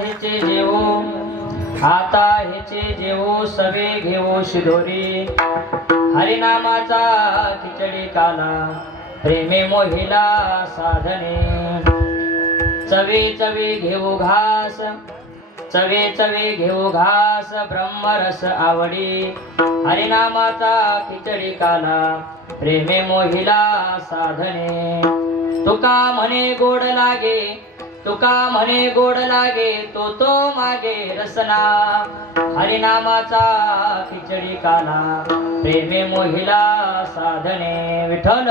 हेचे जेवो आता हेचे जेवो सवे घेवो शिदोरी हरिनामाचा खिचडी काला प्रेमे मोहिला साधने चवे चवे घेऊ घास चवे चवे घेऊ घास ब्रह्मरस आवडी हरिनामाचा खिचडी काला प्रेमे मोहिला साधने तुका म्हणे गोड लागे तुका म्हणे गोड लागे तो मागे रसना हरिनामाचा खिचडी काला प्रेमे मोहिला साधने विठ्ठल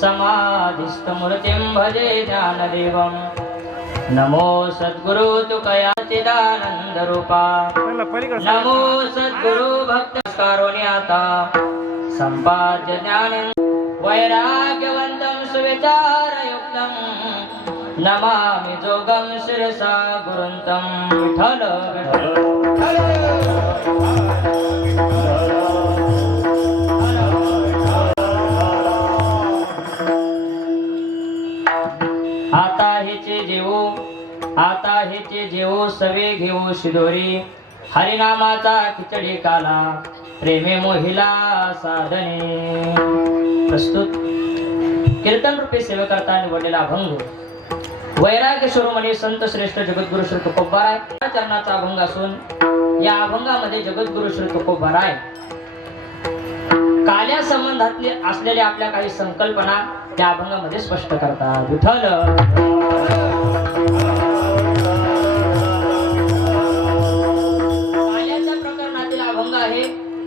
समाधिस्थमूर्तिं भजे ज्ञानदेवं नमो सद्गुरु तुकया चिदानन्दरूपा नमो सद्गुरु भक्तकारुण्याता संपाद्य ज्ञानं वैराग्यवन्तं सुविचारयुक्तं नमामि जोगं शिरसा गुरुन्तं विठ्ठल आता हेचे जेवो सवे घेऊ शिदोरी हरिनामाचा खिचडी काला प्रेमे मोहिला साधने प्रस्तुत कीर्तन रूपी सेवकर्ता निवडलेला अभंग वैराग्य शिरोमणी संत श्रेष्ठ जगद्गुरु श्री तुकोबाराय चरणाचा अभंग असून या अभंगामध्ये जगद्गुरु श्री तुकोबाराय काल्या संबंधातले असलेल्या आपल्या काही संकल्पना त्या अभंगामध्ये स्पष्ट करतात विठ्ठल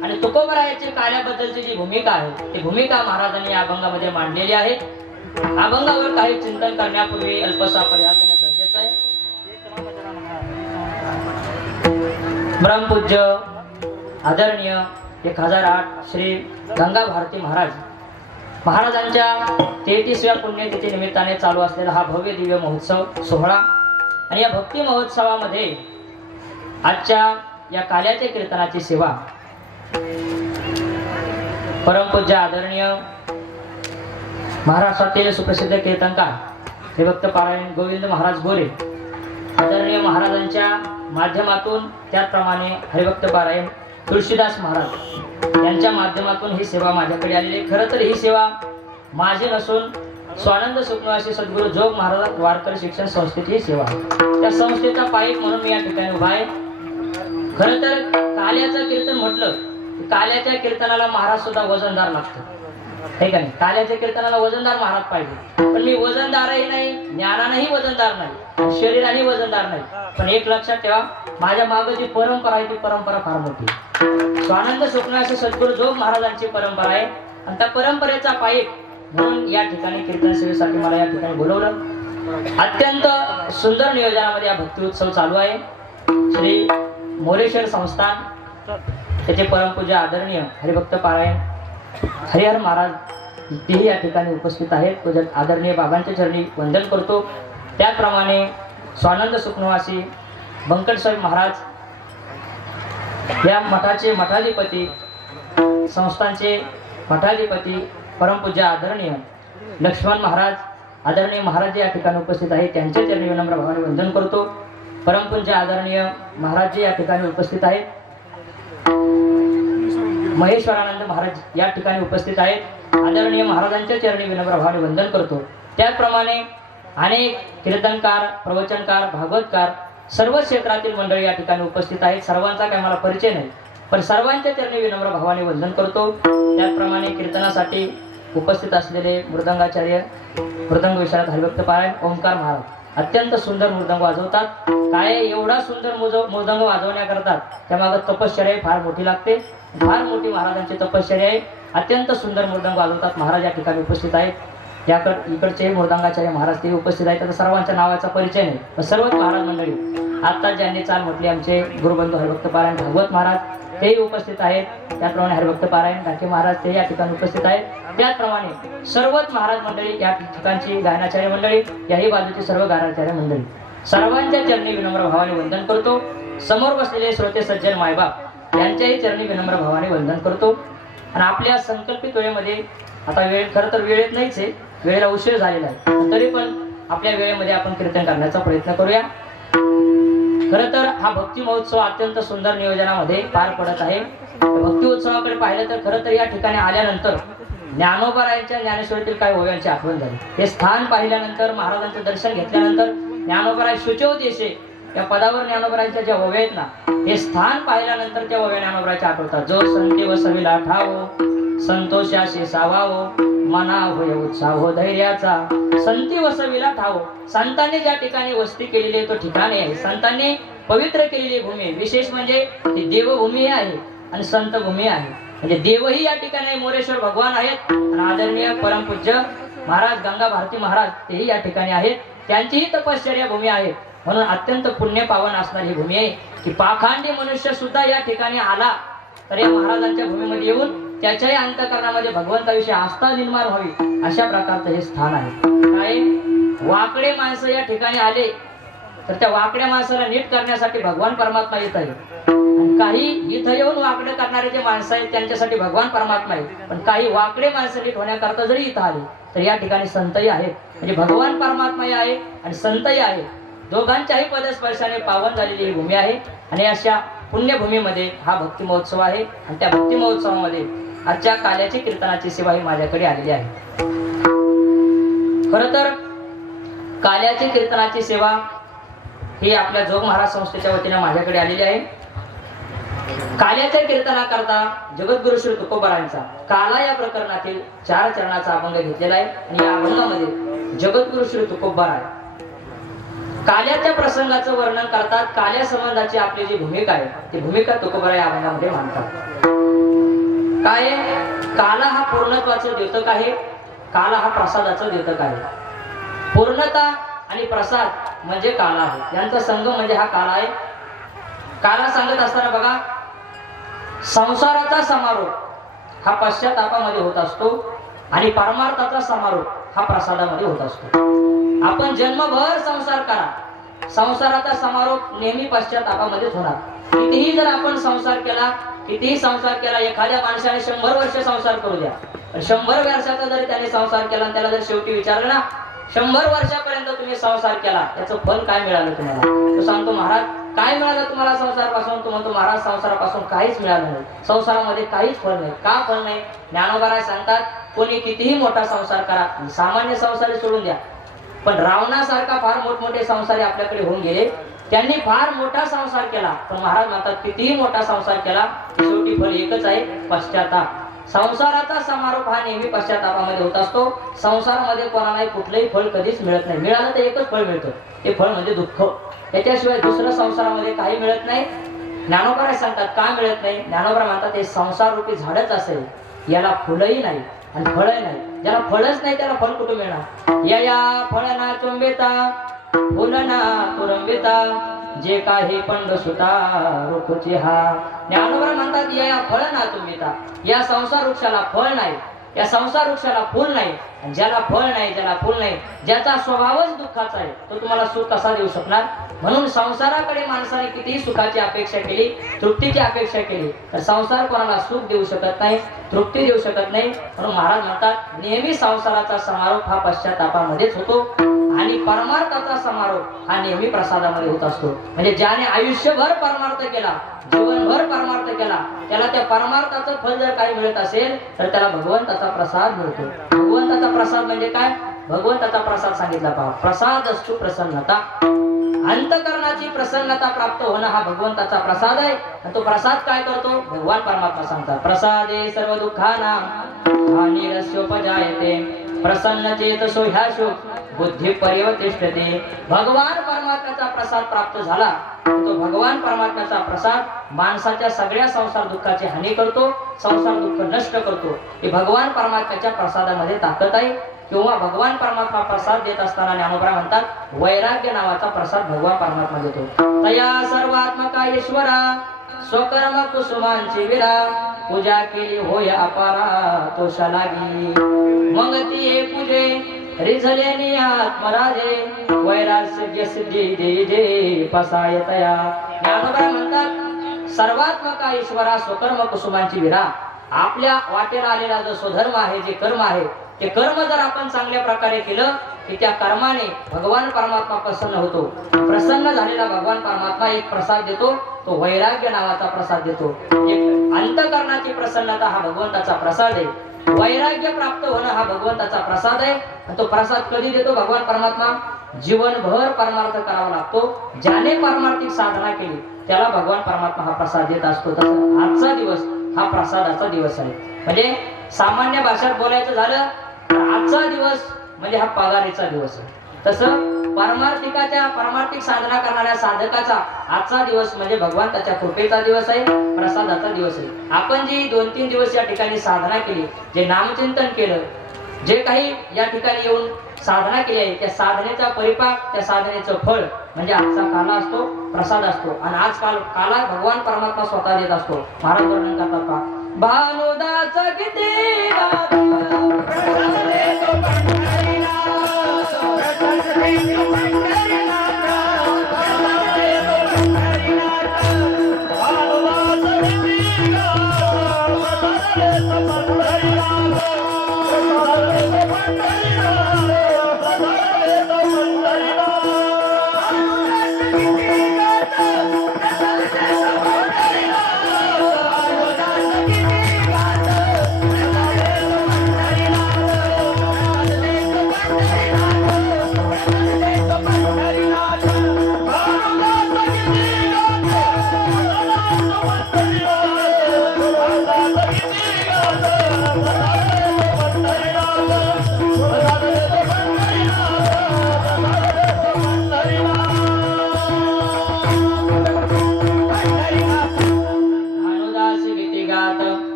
आणि तुकोबरायाची काल्याबद्दलची जी भूमिका आहे ती भूमिका महाराजांनी या अभंगामध्ये मांडलेली आहे. अभंगावर काही चिंतन करण्यापूर्वी अल्पसा पर्याय देणे गरजेचं आहे. ब्रह्मपूज्य आदरणीय 1008 श्री गंगा भारती महाराजांच्या 33व्या पुण्यतिथी निमित्ताने चालू असलेला हा भव्य दिव्य महोत्सव सोहळा आणि या भक्ती महोत्सवामध्ये आजच्या या काल्याच्या कीर्तनाची सेवा परमपूज्य आदरणीय महाराष्ट्रातील सुप्रसिद्ध कीर्तनकार हरिभक्त पारायण गोविंद महाराज गोरे आदरणीय महाराजांच्या माध्यमातून त्याचप्रमाणे हरिभक्त पारायण तुळशीदास महाराज यांच्या माध्यमातून ही सेवा माझ्याकडे आलेली आहे. खरं तर ही सेवा माझी नसून स्वानंद सुखनिवासी सद्गुरू जोग महाराज वारकरी शिक्षण संस्थेची ही सेवा त्या संस्थेचा पाईक म्हणून मी या ठिकाणी उभा आहे. खरं तर काल्याचं कीर्तन म्हटलं की काल्याच्या कीर्तनाला महाराज सुद्धा वजनदार लागतो. हे का नाही? काल्याच्या कीर्तनाला वजनदार महाराज पाहिजे. पण मी वजनदारही नाही, ज्ञानानेही वजनदार नाही, शरीराने वजनदार नाही. पण एक लक्षात ठेवा, माझ्या मागे जी परंपरा आहे ती परंपरा फार मोठी. स्वानंद सुखनिवासी सद्गुरू जोग महाराजांची परंपरा आहे आणि त्या परंपरेचा पाईक म्हणून या ठिकाणी कीर्तन सेवेसाठी मला या ठिकाणी बोलवलं. अत्यंत सुंदर नियोजनामध्ये हा भक्ती उत्सव चालू आहे. श्री मोरेश्वर संस्थान त्याचे परमपूज्य आदरणीय हरिभक्त पारायण हरिहर महाराज तेही या ठिकाणी उपस्थित आहेत. तुझ्या आदरणीय बाबांच्या चरणी वंदन करतो. त्याचप्रमाणे स्वानंद सुखनिवासी बंकटसाहेब महाराज या मठाचे मठाधिपती संस्थानचे मठाधिपती परमपूज्य आदरणीय लक्ष्मण महाराज आदरणीय महाराज या ठिकाणी उपस्थित आहेत. त्यांच्या चरणी विनम्र भावाने वंदन करतो. परमपूज्य आदरणीय महाराज या ठिकाणी उपस्थित आहेत. महेश्वरानंद महाराज या ठिकाणी उपस्थित आहेत. आदरणीय महाराजांच्या चरणी विनम्र भावाने वंदन करतो. त्याचप्रमाणे अनेक कीर्तनकार, प्रवचनकार, भागवतकार सर्व क्षेत्रातील मंडळी या ठिकाणी उपस्थित आहेत. सर्वांचा काही मला परिचय नाही, पण सर्वांच्या चरणी विनम्र भावाने वंदन करतो. त्याचप्रमाणे कीर्तनासाठी उपस्थित असलेले मृदंगाचार्य मृदंग विशारद हरिभक्त पारायण ओंकार महाराज अत्यंत सुंदर मृदंग वाजवतात. काय एवढा सुंदर मृदंग वाजवण्याकरता त्यामागे तपश्चर्या फार मोठी लागते. फार मोठी महाराजांची तपश्चर्या आहे. अत्यंत सुंदर मृदंग वाजवतात. महाराज या ठिकाणी उपस्थित आहेत. इकडचे मृदंगाचार्य महाराज ते उपस्थित आहेत. आता सर्वांच्या नावाचा परिचय नाही, पण सर्वच महाराज मंडळी आता ज्यांनी चाल म्हटली आमचे गुरुबंधू हरिभक्त पारायण भागवत महाराज तेही उपस्थित आहेत. त्याप्रमाणे हरिभक्त पारायण ढाके महाराज ते या ठिकाणी उपस्थित आहेत. त्याचप्रमाणे सर्वच महाराज मंडळी या ठिकाणची गायनाचार्य मंडळी, याही बाजूची सर्व गायनाचार्य मंडळी, सर्वांच्या चरणी विनम्र भावाने वंदन करतो. समोर बसलेले श्रोते सज्जन मायबाप यांच्याही चरणी विनम्र भावाने वंदन करतो. आणि आपल्या संकल्पित वेळेमध्ये आता वेळ खरं तर वेळेत नाहीच आहे, वेळेला उशीर झालेला आहे, तरी पण आपल्या वेळेमध्ये आपण कीर्तन करण्याचा प्रयत्न करूया. खरं तर हा भक्ती महोत्सव अत्यंत सुंदर नियोजनामध्ये पार पडत आहे. भक्ती उत्सवाकडे पाहिलं तर खरं तर या ठिकाणी आल्यानंतर ज्ञानोबारायांच्या ज्ञानेश्वरीतील काही ओव्यांची आठवण झाली. हे स्थान पाहिल्यानंतर, महाराजांचं दर्शन घेतल्यानंतर ज्ञानोबाराय शुचो देशे या पदावर ज्ञानोबारायांच्या ज्या ओव्या आहेत ना, हे स्थान पाहिल्यानंतर त्या ओव्या ज्ञानोबाराच्या आठवतात. जो संती वसविला ठावो, संतोषाशी सावावो, मना होय उत्साह हो धैर्याचा. संती वसविला ठावो, संतांनी ज्या ठिकाणी वस्ती केलेली आहे तो ठिकाण आहे, संतांनी पवित्र केलेली भूमी आहे. विशेष म्हणजे ती देवभूमी आहे आणि संत भूमी आहे. म्हणजे देवही या ठिकाणी मोरेश्वर भगवान आहेत आणि आदरणीय परमपूज्य महाराज गंगा भारती महाराज तेही या ठिकाणी आहेत. त्यांचीही तपश्चर्या भूमी आहे. म्हणून अत्यंत पुण्य पावन असणारी ही भूमी आहे की पाखांडी मनुष्य सुद्धा या ठिकाणी आला तर या महाराजांच्या भूमीमध्ये येऊन त्याच्याही अंतःकरणामध्ये भगवंताविषयी आस्था निर्माण व्हावी अशा प्रकारचं हे स्थान आहे. काय वाकडे माणसं या ठिकाणी आले तर त्या वाकड्या माणसाला नीट करण्यासाठी भगवान परमात्मा येत आहे. आणि काही इथं येऊन वाकडे करणारे जे माणसं आहेत त्यांच्यासाठी भगवान परमात्मा आहे. पण काही वाकडे माणसं नीट होण्याकरता जरी इथं आले तर या ठिकाणी संतही आहेत. म्हणजे भगवान परमात्माही आहे आणि संतही आहे. दोघांच्याही पदस्पर्शाने पावन झालेली ही भूमी आहे. आणि अशा पुण्यभूमीमध्ये हा भक्ती महोत्सव आहे. आणि त्या भक्ती महोत्सवामध्ये आजच्या काल्याची कीर्तनाची सेवा ही माझ्याकडे आलेली आहे. खर तर काल्याची कीर्तनाची सेवा ही आपल्या जोग महाराज संस्थेच्या वतीने माझ्याकडे आलेली आहे. काल्याच्या कीर्तनाकरता जगद्गुरु श्री तुकोबारायांचा काला या प्रकरणातील 4 चरणाचा अभंग घेतलेला आहे. आणि या अभंगामध्ये जगद्गुरु श्री तुकोबाराय काल्याच्या प्रसंगाचं वर्णन करतात. काल्या संबंधाची आपली जी भूमिका आहे ती भूमिका तुकोबाराय या अभंगामध्ये मांडतात. काय काला हा पूर्णत्वाचं द्योतक आहे, काला हा प्रसादाचं द्योतक आहे. पूर्णता आणि प्रसाद म्हणजे काला आहे, यांचा संगम म्हणजे हा काला आहे. काला सांगत असताना बघा, संसाराचा समारोप हा पश्चातापामध्ये होत असतो आणि परमार्थाचा समारोप हा प्रसादामध्ये होत असतो. आपण जन्मभर संसार करा, संसाराचा समारोप नेहमी पश्चातापामध्येच होणार. कितीही जर आपण संसार केला, कितीही संसार केला, एखाद्या माणसाने 100 वर्ष संसार करू द्या, पण 100 वर्षाचा जरी त्याने संसार केला आणि त्याला जर शेवटी विचारलं ना 100 वर्षापर्यंत तुम्ही संसार केला याचं फल काय मिळालं तुम्हाला, तो सांगतो महाराज काय मिळालं तुम्हाला संसारापासून. तो म्हणतो महाराज संसारापासून काहीच मिळालं नाही, संसारामध्ये काहीच फळ नाही. का फळ नाही? ज्ञानोबाराय सांगतात कोणी कितीही मोठा संसार करा, सामान्य संसारी सोडून द्या, पण रावणासारखा फार मोठमोठे संसारी आपल्याकडे होऊन गेले, त्यांनी फार मोठा संसार केला, पण महाराज म्हणतात कितीही मोठा संसार केला शेवटी फळ एकच आहे, पश्चाताप. संसाराचा समारोप हा नेहमी पश्चातापामध्ये होत असतो. संसारामध्ये कोणालाही कुठलंही फळ कधीच मिळत नाही. मिळालं तर एकच फळ मिळतं, ते फळ म्हणजे दुःख. त्याच्याशिवाय दुसरं संसारामध्ये काही मिळत नाही. ज्ञानोबा सांगतात का मिळत नाही? ज्ञानोबा म्हणतात हे संसार रूपी झाडच असेल, याला फुलही नाही आणि फळही नाही. ज्याला फळच नाही त्याला फळ कुठून मिळणार? या फळ ना चुंबिता फुल ना तुरंबिता, जे काही पंड सुता रुखची हा. ज्ञानोबा म्हणतात या फळ ना चुंबिता, या संसार वृक्षाला फळ नाही, या संसार वृक्षाला फूल नाही. आणि ज्याला फळ नाही, ज्याला फूल नाही, ज्याचा स्वभावच दुःखाचा आहे, तो तुम्हाला सुख कसा देऊ शकणार? म्हणून संसाराकडे माणसाने कितीही सुखाची अपेक्षा केली, तृप्तीची अपेक्षा केली, तर संसार कोणाला सुख देऊ शकत नाही, तृप्ती देऊ शकत नाही. म्हणून महाराज म्हणतात नेहमी संसाराचा समारोप हा पश्चातापामध्येच होतो आणि परमार्थाचा समारोप हा नेहमी प्रसादामध्ये होत असतो. म्हणजे ज्याने आयुष्यभर परमार्थ केला, जीवनभर परमार्थ केला, त्याला त्या परमार्थाचं फल जर काही मिळत असेल तर त्याला भगवंताचा प्रसाद मिळतो. भगवंताचा प्रसाद म्हणजे काय? भगवंताचा प्रसाद सांगितला पहा, प्रसाद असतो प्रसन्नता. अंतकरणाची प्रसन्नता प्राप्त होणं हा भगवंताचा प्रसाद आहे. आणि तो प्रसाद काय करतो? भगवान परमात्मा सांगतात प्रसादे सर्व दुःखाना हानिरस्योपजायते प्रसन्न चेतसो ह्याशो बुद्धी परिवर्तिष्ठते. भगवान परमात्म्याचा प्रसाद प्राप्त झाला, तो भगवान परमात्म्याचा प्रसाद माणसाच्या सगळ्या संसार दुःखाची हानी करतो, संसार दुःख नष्ट करतो. हे भगवान परमात्म्याच्या प्रसादामध्ये ताकद आहे. किंवा भगवान परमात्मा प्रसाद देत असताना ज्ञानोबा म्हणतात वैराग्य नावाचा प्रसाद भगवान परमात्मा देतो. तया सर्वात्मका ईश्वरा स्वकर्म कुसुमांची विरा पूजा केली होय अपारा तो शलागी मग ती पूजे रिझलेनी आत्मराजे वैराग्य सिद्धी दे दे पसाय तया. ज्ञानोबा म्हणतात सर्वात्मका ईश्वरा स्वकर्म कुसुमांची विरा. आपल्या वाटेला आलेला जो स्वधर्म आहे, जे कर्म आहे, ते कर्म जर आपण चांगल्या प्रकारे केलं की त्या कर्माने भगवान परमात्मा प्रसन्न होतो. प्रसन्न झालेला भगवान परमात्मा एक प्रसाद देतो, तो वैराग्य नावाचा प्रसाद देतो. एक अंतःकरणाची प्रसन्नता हा भगवंताचा प्रसाद आहे. वैराग्य प्राप्त होणं हा भगवंताचा प्रसाद आहे. आणि तो प्रसाद कधी देतो भगवान परमात्मा? जीवनभर परमार्थ करावा लागतो. ज्याने परमार्थिक साधना केली त्याला भगवान परमात्मा हा प्रसाद देत असतो. तसं आजचा दिवस हा प्रसादाचा दिवस आहे. म्हणजे सामान्य भाषेत बोलायचं झालं तर आजचा दिवस म्हणजे हा पगारीचा दिवस आहे. तसं परमार्थिक साधना करणाऱ्या साधकाचा आजचा दिवस म्हणजे भगवंताच्या कृपेचा दिवस आहे, प्रसादाचा दिवस आहे. आपण जी 2-3 दिवस या ठिकाणी साधना केली, जे नामचिंतन केलं, जे काही या ठिकाणी येऊन साधना केली आहे, त्या साधनेचा परिपाक, त्या साधनेचं फळ म्हणजे आजचा काला असतो, प्रसाद असतो. आणि आज काला भगवान परमात्मा स्वतः देत असतो. महाराज वर्णन करतात पहा, भानुदाचा किती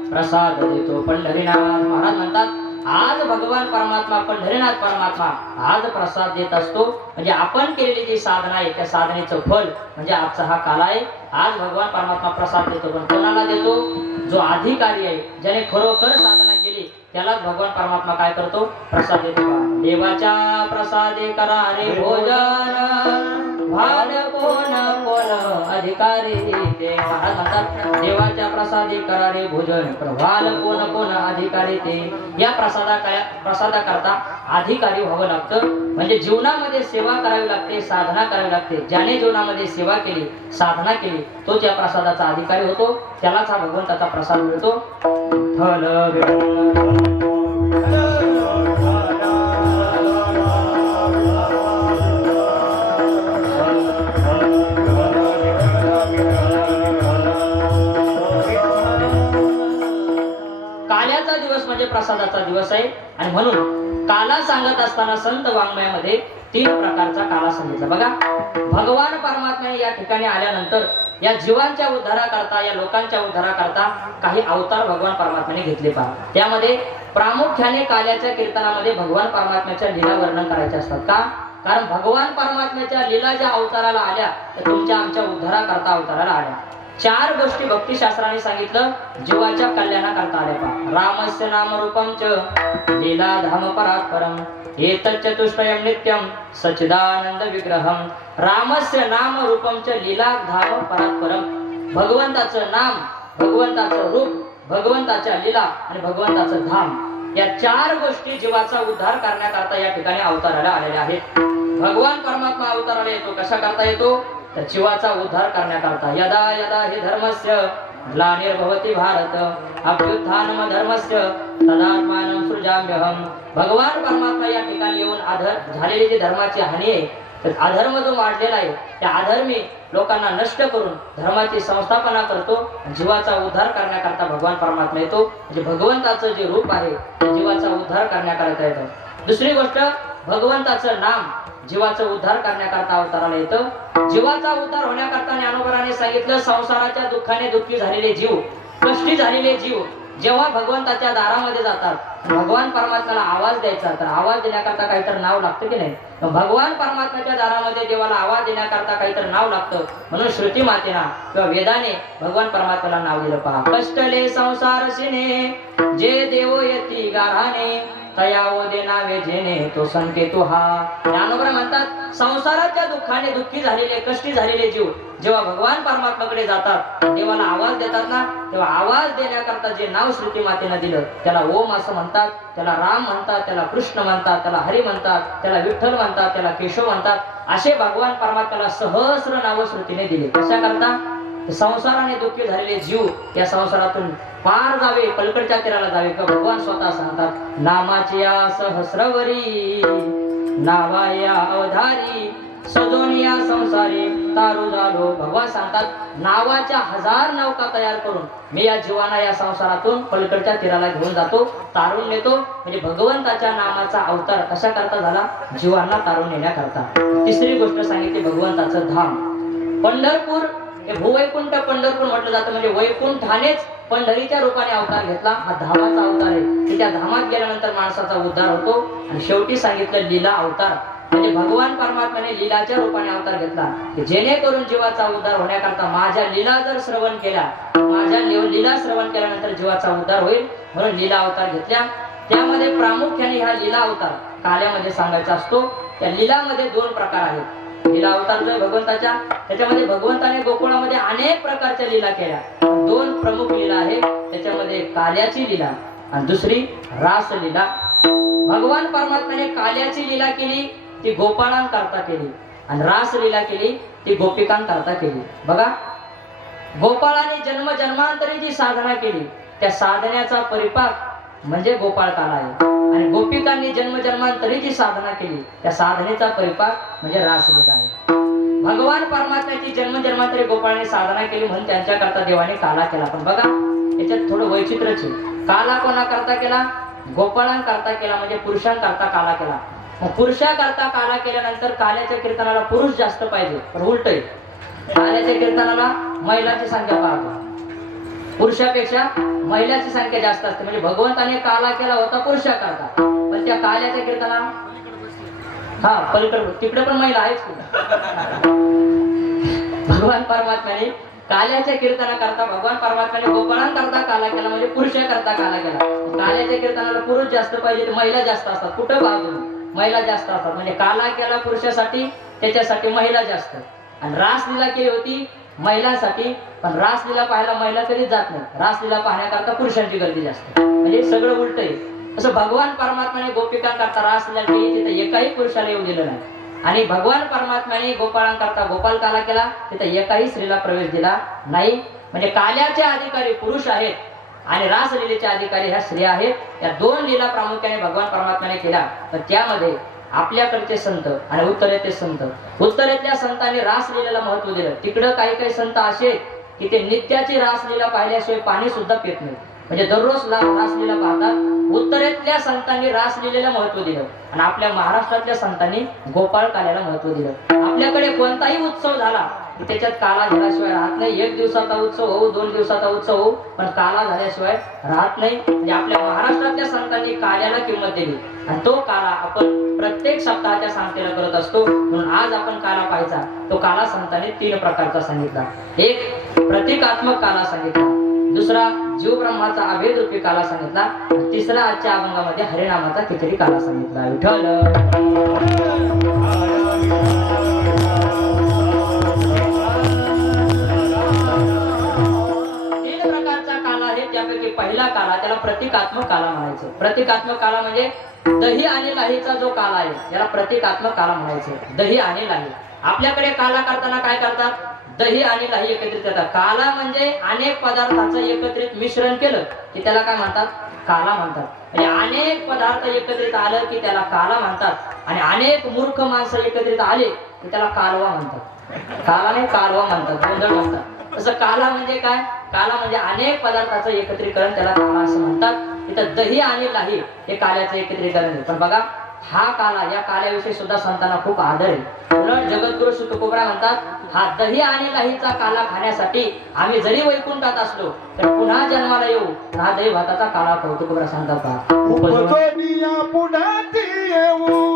प्रसाद देतो पंढरीनाथ. महाराज म्हणतात आज भगवान परमात्मा, पंढरीनाथ परमात्मा आज प्रसाद देत असतो. म्हणजे आपण केलेली जी साधना आहे त्या साधनेचं फल म्हणजे आजचा हा काल आहे. आज भगवान परमात्मा प्रसाद देतो. पण कोणाला देतो? जो अधिकारी आहे, ज्याने खरोखर साधना केली त्यालाच भगवान परमात्मा काय करतो? प्रसाद देतो. देवाच्या प्रसादे करा रे भोजन भाड कोण कोण अधिकारी ते. महाराज म्हणतात देवाच्या प्रसादी करा रे भोजन भाल कोण कोण अधिकारी ते. या प्रसादा करता अधिकारी व्हावं लागतं. म्हणजे जीवनामध्ये सेवा करावी लागते, साधना करावी लागते. ज्याने जीवनामध्ये सेवा केली, साधना केली, तोच या प्रसादाचा अधिकारी होतो. त्यालाच हा भगवंताचा प्रसाद मिळतो. काल्याचा दिवस म्हणजे प्रसादाचा दिवस आहे. आणि म्हणून काला सांगत असताना संत वाङ्मयामध्ये 3 प्रकारचा काला सांगितला. बघा, भगवान परमात्म्याने या ठिकाणी आल्यानंतर या जीवांच्या उद्धाराकरता, या लोकांच्या उद्धाराकरता काही अवतार भगवान परमात्म्याने घेतले पहा. त्यामध्ये प्रामुख्याने काल्याच्या कीर्तनामध्ये भगवान परमात्म्याच्या लीला वर्णन करायचे असतात. का? कारण भगवान परमात्म्याच्या लीला ज्या अवताराला आल्या त्या तुमच्या आमच्या उद्धाराकरता अवताराला आल्या. 4 गोष्टी भक्तिशास्त्राने सांगितलं जीवाच्या कल्याणाकरता आल्या पहा. रामस्य नाम रूपम च लीला धाम परात्परम एतच्च चतुष्टयम नित्यम सच्चिदानंद विग्रहम. रामस्य नाम रूपम च लीला धाम परात्परम. भगवंताचं नाम, भगवंताचं रूप, भगवंताच्या लीला आणि भगवंताचं धाम, या 4 गोष्टी जीवाचा उद्धार करण्याकरता या ठिकाणी अवताराला आलेल्या आहेत. भगवान परमात्मा अवताराला येतो कशा करता येतो? तर जीवाचा उद्धार करण्याकरता. यदा यदा हि धर्मस्य ग्लानिर्भवति भारत अभ्युत्थानम धर्मस्य तदात्मानं सृजाम्यहम. भगवान परमात्मा या ठिकाणी येऊन झालेली जी धर्माची हानी आहे, तर अधर्म जो वाढलेला आहे त्या अधर्मी लोकांना नष्ट करून धर्माची संस्थापना करतो. जीवाचा उद्धार करण्याकरता भगवान परमात्मा येतो. म्हणजे भगवंताचं जे रूप आहे त्या जीवाचा उद्धार करण्याकरता येतं. दुसरी गोष्ट, भगवंताचं नाम जीवाचा उद्धार करण्याकरता अवताराला येतं. जीवाचा उद्धार होण्याकरता ज्ञानोबाने सांगितलं संसाराच्या दुःखाने दुःखी झालेले जीव, कष्टी झालेले जीव जेव्हा भगवंताच्या दारामध्ये जातात भगवान परमात्म्याला आवाज द्यायचा तर आवाज देण्याकरता काहीतरी नाव लागतं की नाही. भगवान परमात्म्याच्या दारामध्ये देवाला आवाज देण्याकरता काहीतरी नाव लागतं. म्हणून श्रुती मातेना किंवा वेदाने भगवान परमात्म्याला नाव दिलं. पहा, कष्टले संसार सिने जे देव येती गाढाने तयावो दे नावे जेने तो संकेतो हा. ज्ञानोबा म्हणतात संसाराच्या दुःखाने दुःखी झालेले कष्टी झालेले जीव जेव्हा भगवान परमात्म्याकडे जातात देवाला आवाज देतात ना तेव्हा आवाज देण्याकरता जे नाव श्रुती मातेनं दिलं त्याला ओम असं म्हणतात, त्याला राम म्हणतात, त्याला कृष्ण म्हणतात, त्याला हरी म्हणतात, त्याला विठ्ठल म्हणतात, त्याला केशव म्हणतात. असे भगवान परमात्म्याला सहस्र नाव श्रुतीने दिले. कशा करता? संसाराने दुःखी झालेले जीव या संसारातून पार जावे, पलकडच्या तीराला जावे. भगवान स्वतः सांगतात नामाची या सहस्रवरी नावाया अवधारी सजोनिया संसारी तारू झालो. भगवान सांगतात नावाच्या 1000 नौका तयार करून मी या जीवाना या संसारातून पलकडच्या तीराला घेऊन जातो, तारून नेतो. म्हणजे भगवंताच्या नामाचा अवतार कशा करता झाला? जीवांना तारून नेण्याकरता. तिसरी गोष्ट सांगितली भगवंताचं धाम पंढरपूर. हे भूवैकुंठ पंढरपूर म्हटलं जातं. म्हणजे वैकुंठानेच पंढरीच्या रूपाने अवतार घेतला. हा धामाचा अवतार आहे की त्या धामात गेल्यानंतर माणसाचा उद्धार होतो. आणि शेवटी सांगितलं लीला अवतार. म्हणजे भगवान परमात्म्याने लीलाच्या रूपाने अवतार घेतला की जेणेकरून जीवाचा उद्धार होण्याकरता माझ्या लीला जर श्रवण केल्या, माझ्या लीला श्रवण केल्यानंतर जीवाचा उद्धार होईल. म्हणून लीला अवतार घेतल्या. त्यामध्ये प्रामुख्याने हा लीला अवतार काल्यामध्ये सांगायचा असतो. त्या लीलामध्ये 2 प्रकार आहेत. लीला अवतार जो भगवंताच्या त्याच्यामध्ये भगवंताने गोकुळामध्ये अनेक प्रकारच्या लीला केल्या. 2 प्रमुख लीला आहेत. त्याच्यामध्ये काल्याची लीला आणि दुसरी रास लीला. भगवान परमात्म्याने काल्याची लीला केली ती गोपाळांकरता केली आणि रास लीला केली ती गोपिकांकरता केली. बघा, गोपाळाने जन्म जन्मांतरी जी साधना केली त्या साधण्याचा परिपाक म्हणजे गोपाळ काला आहे. आणि गोपिकांनी जन्म जन्मांतरी जी साधना केली त्या साधनेचा परिपाक म्हणजे रासलीला आहे. भगवान परमात्म्याची जन्म जन्मांतरी गोपाळाने साधना केली म्हणून त्यांच्याकरता देवाने काला केला. पण बघा याच्यात थोडं वैचित्र्यच आहे. काला कोणाकरता केला? गोपाळांकरता केला. म्हणजे पुरुषांकरता काला केला. मग पुरुषाकरता काला केल्यानंतर काल्याच्या कीर्तनाला पुरुष जास्त पाहिजे. पण उलट आहे, काल्याच्या कीर्तनाला महिलांची संख्या पाहतो, पुरुषापेक्षा महिलांची संख्या जास्त असते. म्हणजे भगवंताने काला केला होता पुरुषाकरता, पण त्या काल्याच्या कीर्तना हा पलीकडे तिकडे पण महिला आहेच. भगवान परमात्म्याने काल्याच्या कीर्तनाकरता भगवान परमात्म्याने गोपाळांकरता काला केला म्हणजे पुरुषाकरता काला केला. काल्याच्या कीर्तनाला पुरुष जास्त पाहिजे, महिला जास्त असतात. कुठं बाजू महिला जास्त असतात. म्हणजे काला केला पुरुषासाठी, त्याच्यासाठी महिला जास्त. आणि रासलीला केली होती महिलांसाठी, पण रासलीला पाहायला महिला कधीच जात नाही. रासलीला पाहण्याकरता पुरुषांची गर्दी जास्त. म्हणजे सगळं उलट आहे. असं भगवान परमात्म्याने गोपिकांकरता रासलीला केली तिथे एकाही पुरुषाला येऊ दिलं नाही. आणि भगवान परमात्म्याने गोपाळांकरता गोपाल काला केला तिथे एकाही स्त्रीला प्रवेश दिला नाही. म्हणजे काल्याचे अधिकारी पुरुष आहेत आणि रासलीलेचे अधिकारी ह्या स्त्रिया आहेत. या 2 लीला प्रामुख्याने भगवान परमात्म्याने केल्या. पण त्यामध्ये आपल्याकडचे संत आणि उत्तरेतले संत, उत्तरेतल्या संतांनी रासलीलेला महत्व दिलं. तिकडं काही काही संत असे की ते नित्याची रासलीला पाहिल्याशिवाय पाणी सुद्धा पित नाही. म्हणजे दररोज रासलीला पाहतात. उत्तरेतल्या संतांनी रासलीलेला महत्व दिलं आणि आपल्या महाराष्ट्रातल्या संतांनी गोपाळ काल्याला महत्व दिलं. आपल्याकडे कोणताही उत्सव झाला की त्याच्यात काला झाल्याशिवाय राहत नाही. 1 दिवसाचा उत्सव होऊ, 2 दिवसाचा उत्सव होऊ, पण काला झाल्याशिवाय राहत नाही. म्हणजे आपल्या महाराष्ट्रातल्या संतांनी काल्याला किंमत दिली आणि तो काला आपण प्रत्येक सप्ताहाच्या सांगतेला करत असतो. म्हणून आज आपण काला पाहायचा. तो काला संतांनी 3 प्रकारचा सांगितला. एक प्रतिकात्मक काला सांगितला, दुसरा जीव ब्रह्माचा अभेद रूपी काला सांगितला, तिसरा आजच्या अभंगामध्ये हरिनामाचा खिचडी काला सांगितला. विठ्ठल त्यापैकी पहिला काला त्याला प्रतिकात्मक काला म्हणायचे. प्रतिकात्मक काला म्हणजे दही आणि लाहीचा जो काला आहे त्याला प्रतिकात्मक काला म्हणायचे. दही आणि लाही. आपल्याकडे काला करताना काय करतात? दही आणि लाही एकत्रित करतात. काला म्हणजे अनेक पदार्थांचं एकत्रित मिश्रण केलं की त्याला काय म्हणतात? काला म्हणतात. म्हणजे अनेक पदार्थ एकत्रित आलं की त्याला काला म्हणतात आणि अनेक मूर्ख माणसं एकत्रित आले की त्याला कालवा म्हणतात. कालाने कालवा म्हणतात, गोंधळ म्हणतात. तसं काला म्हणजे काय? काला म्हणजे अनेक पदार्थाचं एकत्रीकरण, त्याला काला असं म्हणतात. इथं दही आणि लाही हे काल्याचं एकत्रीकरण आहे. पण बघा हा काला, या काल्याविषयी सुद्धा संतांना खूप आदर आहे। उलट जगद्गुरु श्री तुकोबराय म्हणतात, हा दही आणि लाहीचा काला खाण्यासाठी आम्ही जरी वैकुंठात असलो तर पुन्हा जन्माला येऊ, हा दही भाताचा काला खाऊ। तुकोबराय सांगतात उपजोनिया पुढ्यात येऊ,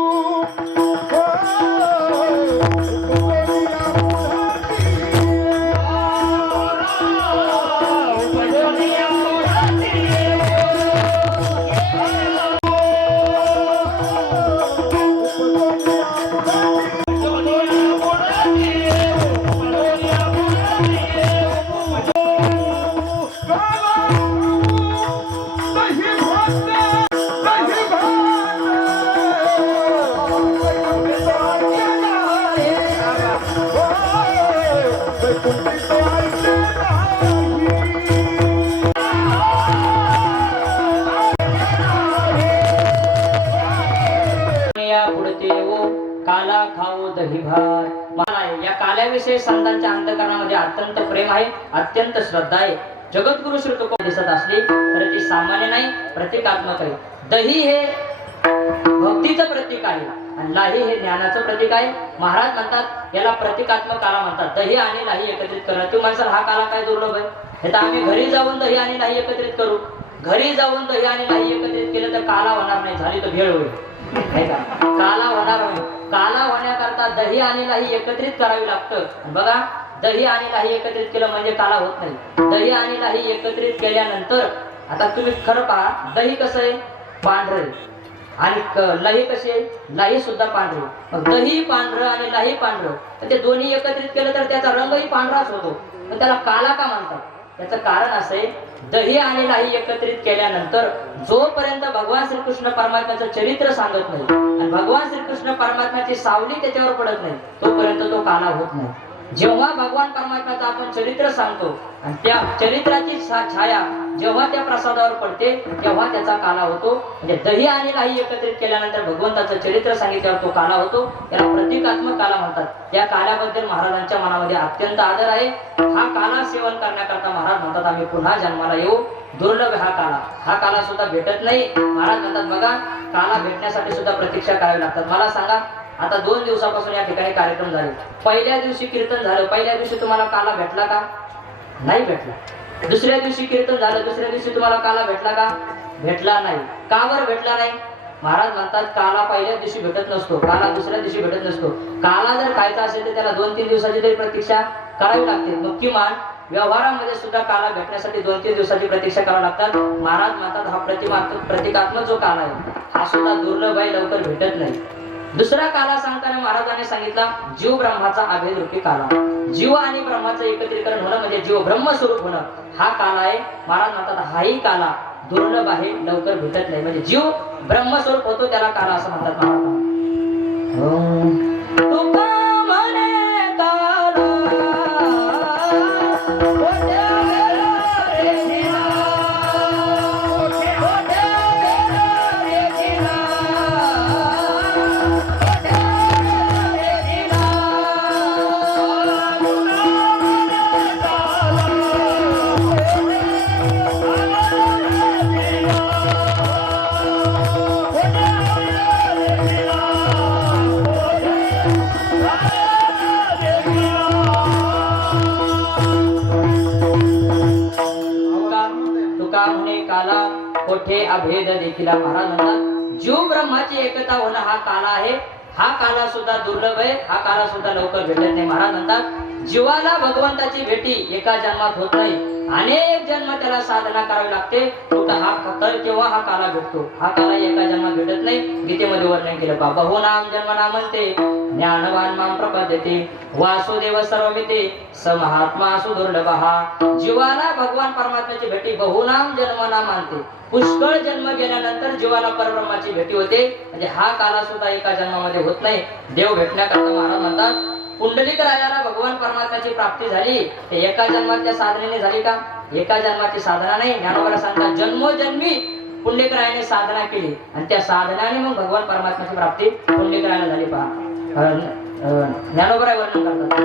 काला खाऊ दही भात। मला या काल्याविषयी संतांच्या अंतःकरणामध्ये अत्यंत प्रेम आहे, अत्यंत श्रद्धा आहे। जगद्गुरु श्री तुकोबराय दिसत असली तर ती सामान्य नाही, प्रतिकात्मक आहे। दही हे भक्तीचं प्रतीक आहे आणि लाही हे ज्ञानाचं प्रतीक आहे। महाराज म्हणतात याला प्रतिकात्मक काला म्हणतात। दही आणि लाही एकत्रित करणं, तू म्हणसाल हा काला काय दुर्लभ आहे, हे तर आम्ही घरी जाऊन दही आणि लाही एकत्रित करू। घरी जाऊन दही आणि लाही एकत्रित केलं तर काला होणार नाही, झाली तर भेळ होईल, नाही का? काला होणार नाही। काला होण्याकरता दही आणि लाही एकत्रित करावी लागतं। बघा, दही आणि लाही एकत्रित केलं म्हणजे काला होत नाही। दही आणि लाही एकत्रित केल्यानंतर आता तुम्ही खरं पहा, दही कसं आहे, पांढरं आणि लाही कशी आहे, लाही सुद्धा पांढरी। मग दही पांढरं आणि लाही पांढरं, तर ते दोन्ही एकत्रित केलं तर त्याचा रंगही पांढराच होतो, पण त्याला काला का म्हणतात? त्याचं कारण असं आहे, दही आणि लाही एकत्रित केल्यानंतर जोपर्यंत भगवान श्रीकृष्ण परमात्म्याचं चरित्र सांगत नाही आणि भगवान श्रीकृष्ण परमात्म्याची सावली त्याच्यावर पडत नाही, तोपर्यंत तो काला होत नाही। जेव्हा भगवान परमात्म्याचं आपण चरित्र सांगतो आणि त्या चरित्राची छाया जेव्हा त्या प्रसादावर पडते तेव्हा त्याचा काला होतो। म्हणजे दही आणि लाही एकत्रित केल्यानंतर भगवंताचं चरित्र सांगितल्यावर तो काला होतो, याला प्रतिकात्मक काला म्हणतात। या काल्याबद्दल महाराजांच्या मनामध्ये अत्यंत आदर आहे। हा काला सेवन करण्याकरता महाराज म्हणतात आम्ही पुन्हा जन्माला येऊ। दुर्लभ हा काला, हा काला सुद्धा भेटत नाही। महाराज म्हणतात बघा, काला भेटण्यासाठी सुद्धा प्रतीक्षा करावी लागतात। मला सांगा, आता 2 दिवसापासून या ठिकाणी कार्यक्रम झाले, पहिल्या दिवशी कीर्तन झालं, पहिल्या दिवशी तुम्हाला काला भेटला का? नाही भेटला। दुसऱ्या दिवशी कीर्तन झालं, दुसऱ्या दिवशी तुम्हाला काला भेटला का? भेटला नाही। का बरं भेटला नाही? महाराज म्हणतात काला पहिल्या दिवशी भेटत नसतो, काला दुसऱ्या दिवशी भेटत नसतो। काला जर खायचा असेल तर त्याला 2-3 दिवसाची तरी प्रतीक्षा करावी लागते। मग किमान व्यवहारामध्ये सुद्धा काला भेटण्यासाठी 2-3 दिवसाची प्रतीक्षा करावी लागतात। महाराज म्हणतात हा प्रतिकात्मक जो काला आहे हा सुद्धा दुर्लभ आहे, लवकर भेटत नाही। दुसरा काला सांगताना महाराजांनी सांगितला जीव ब्रह्माचा अभेद रूपी काला। जीव आणि ब्रह्माचं एकत्रीकरण होणं म्हणजे जीव ब्रह्मस्वरूप होणं, हा काला आहे। महाराज म्हणतात हाही काला दुर्लभ आहे, लवकर भेटत नाही। म्हणजे जीव ब्रह्मस्वरूप होतो त्याला काला असं म्हणतात महाराज। कोठे अभेद देखील। महाराज म्हणतात जीव ब्रह्माची एकता होणं हा काला आहे, हा काला सुद्धा दुर्लभ आहे, हा काला सुद्धा लवकर भेटत नाही। महाराज म्हणतात जीवाला भगवंताची भेटी एका जन्मात होत नाही, अनेक जन्म त्याला साधना करावी लागते, तेव्हा हा काला भेटतो। हा काला एका जन्मात भेटत नाही। गीतेमध्ये वर्णन केलं पहा, बहुनाम जन्मना म्हणते ज्ञानवान मां प्रपद्यते वासुदेव सर्वमिते स महात्मा सुदुर्लभः। जीवाला भगवान परमात्म्याची भेटी बहुनाम जन्मना मानते, पुष्कळ जन्म गेल्यानंतर जीवाला परब्रह्माची भेटी होते। म्हणजे हा काला सुद्धा एका जन्मामध्ये होत नाही। देव भेटण्याकरता महाराज म्हणतात पुंडलिक राजाला भगवान परमात्म्याची प्राप्ती झाली, ते एका जन्माच्या साधनेने झाली का? एका जन्माची साधना नाही। ज्ञानोबा सांगतात जन्मोजन्मी पुंडलिकरायाने साधना केली आणि त्या साधनाने मग भगवान परमात्म्याची प्राप्ती पुंडलिकरायाला झाली। पहा ज्ञानोबा वर्णन करतात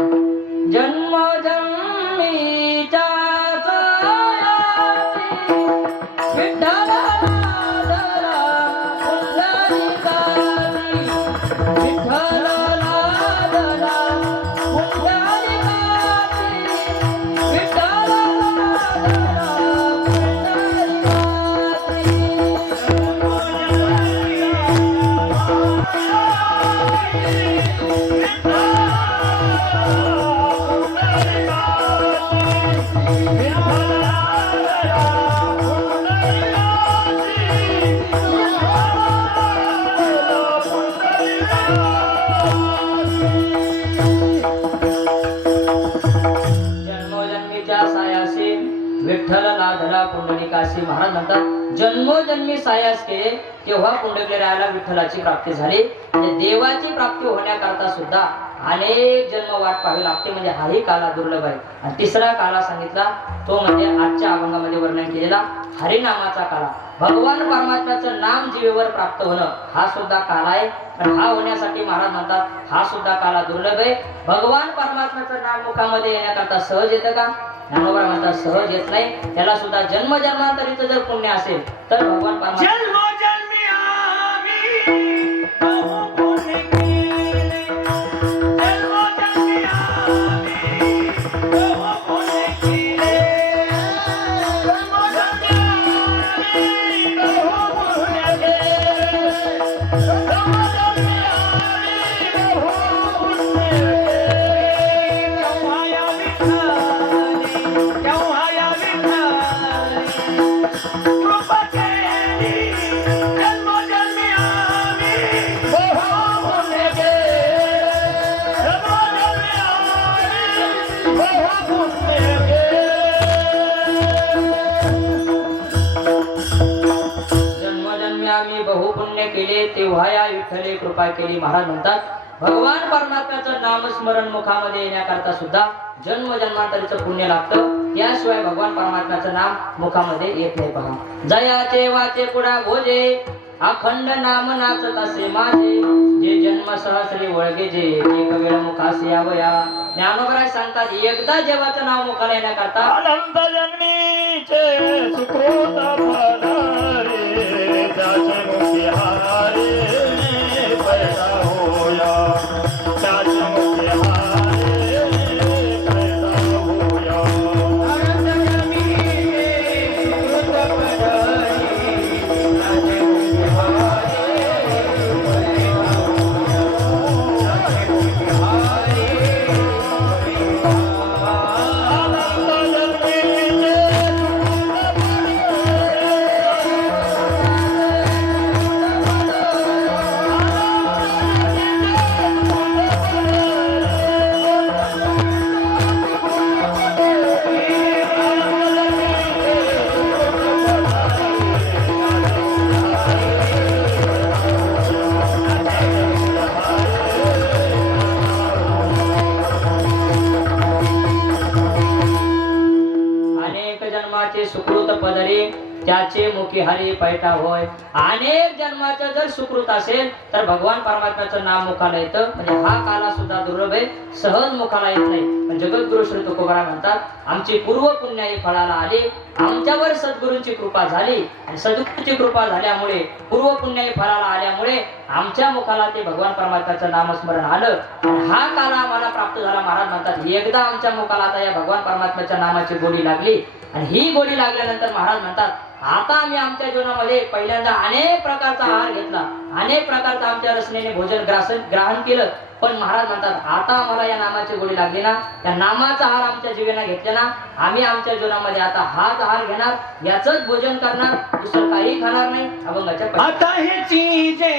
जन्मोजन्मीच्या विठ्ठला असे महाराज म्हणतात जन्मोजन्मी सायास केले तेव्हा कुंडकलेरायाला विठ्ठलाची प्राप्ती झाली. म्हणजे देवाची प्राप्ती होण्याकरता सुद्धा अनेक जन्म वाट पाहावी लागते. म्हणजे हाही काला दुर्लभ आहे. आणि तिसरा काला सांगितला तो म्हणजे आजच्या अभंगामध्ये वर्णन केलेला हरिनामाचा काला. भगवान परमात्म्याचं नाम जीवेवर प्राप्त होणं हा सुद्धा काला आहे. पण हा होण्यासाठी महाराज म्हणतात हा सुद्धा काला दुर्लभ आहे. भगवान परमात्म्याचं नाम मुखामध्ये येण्याकरता सहज येतं का? ज्ञानोबा म्हणतात सहज येत नाही. त्याला सुद्धा जन्मजन्मांतरीचं जर पुण्य असेल तर भगवान परमात्मा बहुपुण्य केले तेव्हा या विठ्ठले कृपा केली. महाराज म्हणतात भगवान परमात्म्याचं नामस्मरण मुखामध्ये येण्याकरता सुद्धा जन्म जन्मांतरीचं पुण्य लागतं. याशिवाय भगवान परमात्म्याचं नाम मुखामध्ये येत नाही. पहा जयाचे वाचे पुढा भोजे अखंड नाम नाचत असे माझे जे जन्म सहस्री वळगे जे एक वेळ मुखासी यावया. ज्ञानोबराय सांगतात एकदा देवाचं नाव मुखाला येण्याकरता अनंत जन्मीचे सुकृत फलारे त्याचे मुखी हारे पैसा होया त्याचे मुखी हारे पैसा होया. अनंत जन्मीचे सुकृत फलारे त्याचे मुखी हारे सुकृत पदरी त्याचे मुखी हरी पैठा होय. अनेक जन्माचं जर सुकृत असेल तर भगवान परमात्म्याचं नाम मुखाला येतं. म्हणजे हा काला सुद्धा दुर्लभ आहे. सहज मुखाला येत नाही. पण जगद्गुरु श्री तुकोबरा म्हणतात आमची पूर्व पुण्याई फळाला आली. आमच्यावर सद्गुरूंची कृपा झाली आणि सद्गुरूंची कृपा झाल्यामुळे पूर्व पुण्याई फळाला आल्यामुळे आमच्या मुखाला ते भगवान परमात्म्याचं नामस्मरण आलं. आणि हा काला आम्हाला प्राप्त झाला. महाराज म्हणतात एकदा आमच्या मुखाला आता या भगवान परमात्म्याच्या नामाची गोडी लागली. आणि ही गोडी लागल्यानंतर महाराज म्हणतात आता आम्ही आमच्या जीवनामध्ये पहिल्यांदा अनेक प्रकारचा आहार घेतला. अनेक प्रकारचा आमच्या रचनेने भोजन ग्रहण केलं. पण महाराज म्हणतात आता आम्हाला या नामाची गोडी लागली ना त्या नामाचा आहार आमच्या जीवनात घेतले ना आम्ही आमच्या जीवनामध्ये आता हाच आहार घेणार याचंच भोजन करणार दुसरं काही खाणार नाही. अभंगाच्या आता हे चीजे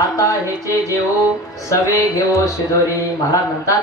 आता हेचे जेवो सवे घेवो शिदोरी. महाराज म्हणतात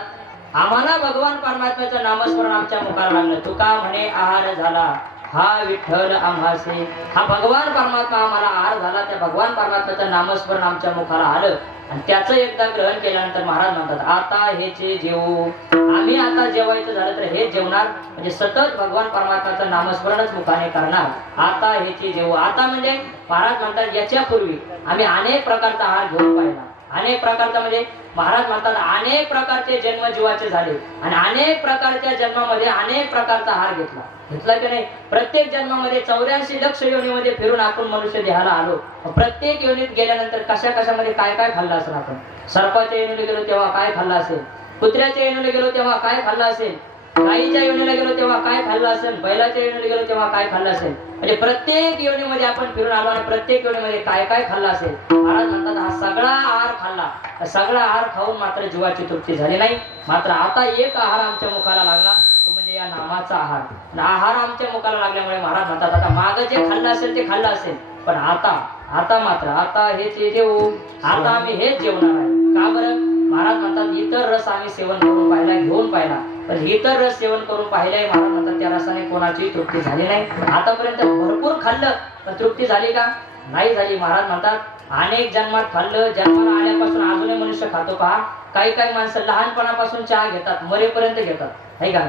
आम्हाला भगवान परमात्म्याचं नामस्मरण आमच्या मुखाला लागलं. तुका म्हणे आहार झाला हा विठ्ठल आम्हासे. हा भगवान परमात्मा आम्हाला आहार झाला. त्या भगवान परमात्म्याचं नामस्मरण आमच्या मुखाला आलं आणि त्याचं एकदा ग्रहण केल्यानंतर महाराज म्हणतात आता हेचे जेवू. आम्ही आता जेवायचं झालं तर हे जेवणार म्हणजे सतत भगवान परमात्म्याचं नामस्मरणच मुखाने करणार. आता हेचे जेवू. आता म्हणजे महाराज म्हणतात याच्यापूर्वी आम्ही अनेक प्रकारचा आहार घेऊन पाहिला. अनेक प्रकारचा म्हणजे महाराज म्हणतात अनेक प्रकारचे जन्म जीवाचे झाले आणि अनेक प्रकारच्या जन्मामध्ये अनेक प्रकारचा आहार घेतला की नाही. प्रत्येक जन्मामध्ये 84 लक्ष योनीमध्ये फिरून आपण मनुष्य देहाला आलो. प्रत्येक योनीत गेल्यानंतर कशा कशामध्ये काय काय खाल्लं असेल. आपण सर्पाच्या योनीला गेलो तेव्हा काय खाल्लं असेल, कुत्र्याच्या योनीला गेलो तेव्हा काय खाल्लं असेल, गाईच्या योनीला गेलो तेव्हा काय खाल्लं असेल, बैलाच्या योनीला गेलो तेव्हा काय खाल्लं असेल. म्हणजे प्रत्येक योनीमध्ये आपण फिरून आलो आणि प्रत्येक योनीमध्ये काय काय खाल्लं असेल. महाराज म्हणतात हा सगळा आहार खाल्ला. सगळा आहार खाऊन मात्र जीवाची तृप्ती झाली नाही. मात्र आता एक आहार आमच्या मुखाला लागला तो म्हणजे या नामाचा आहार. आहार आमच्या मुखाला लागल्यामुळे महाराज म्हणतात आता मागं जे खाल्लं असेल ते खाल्लं असेल पण आता मात्र आता हेच जेवू. आता आम्ही हेच जेवणार आहे. का बरं? महाराज म्हणतात इतर रस आम्ही सेवन करून पाहिला, घेऊन पाहिला, पण इतर रस सेवन करून पाहिलाय. महाराज म्हणतात त्या रसाने कोणाची तृप्ती झाली नाही. आतापर्यंत भरपूर खाल्लं पण तृप्ती झाली का? नाही झाली. महाराज म्हणतात अनेक जन्मात खाल्लं. जन्माला आल्यापासून अजूनही मनुष्य खातो. पहा काही माणसं लहानपणापासून चहा घेतात मरेपर्यंत घेतात नाही का.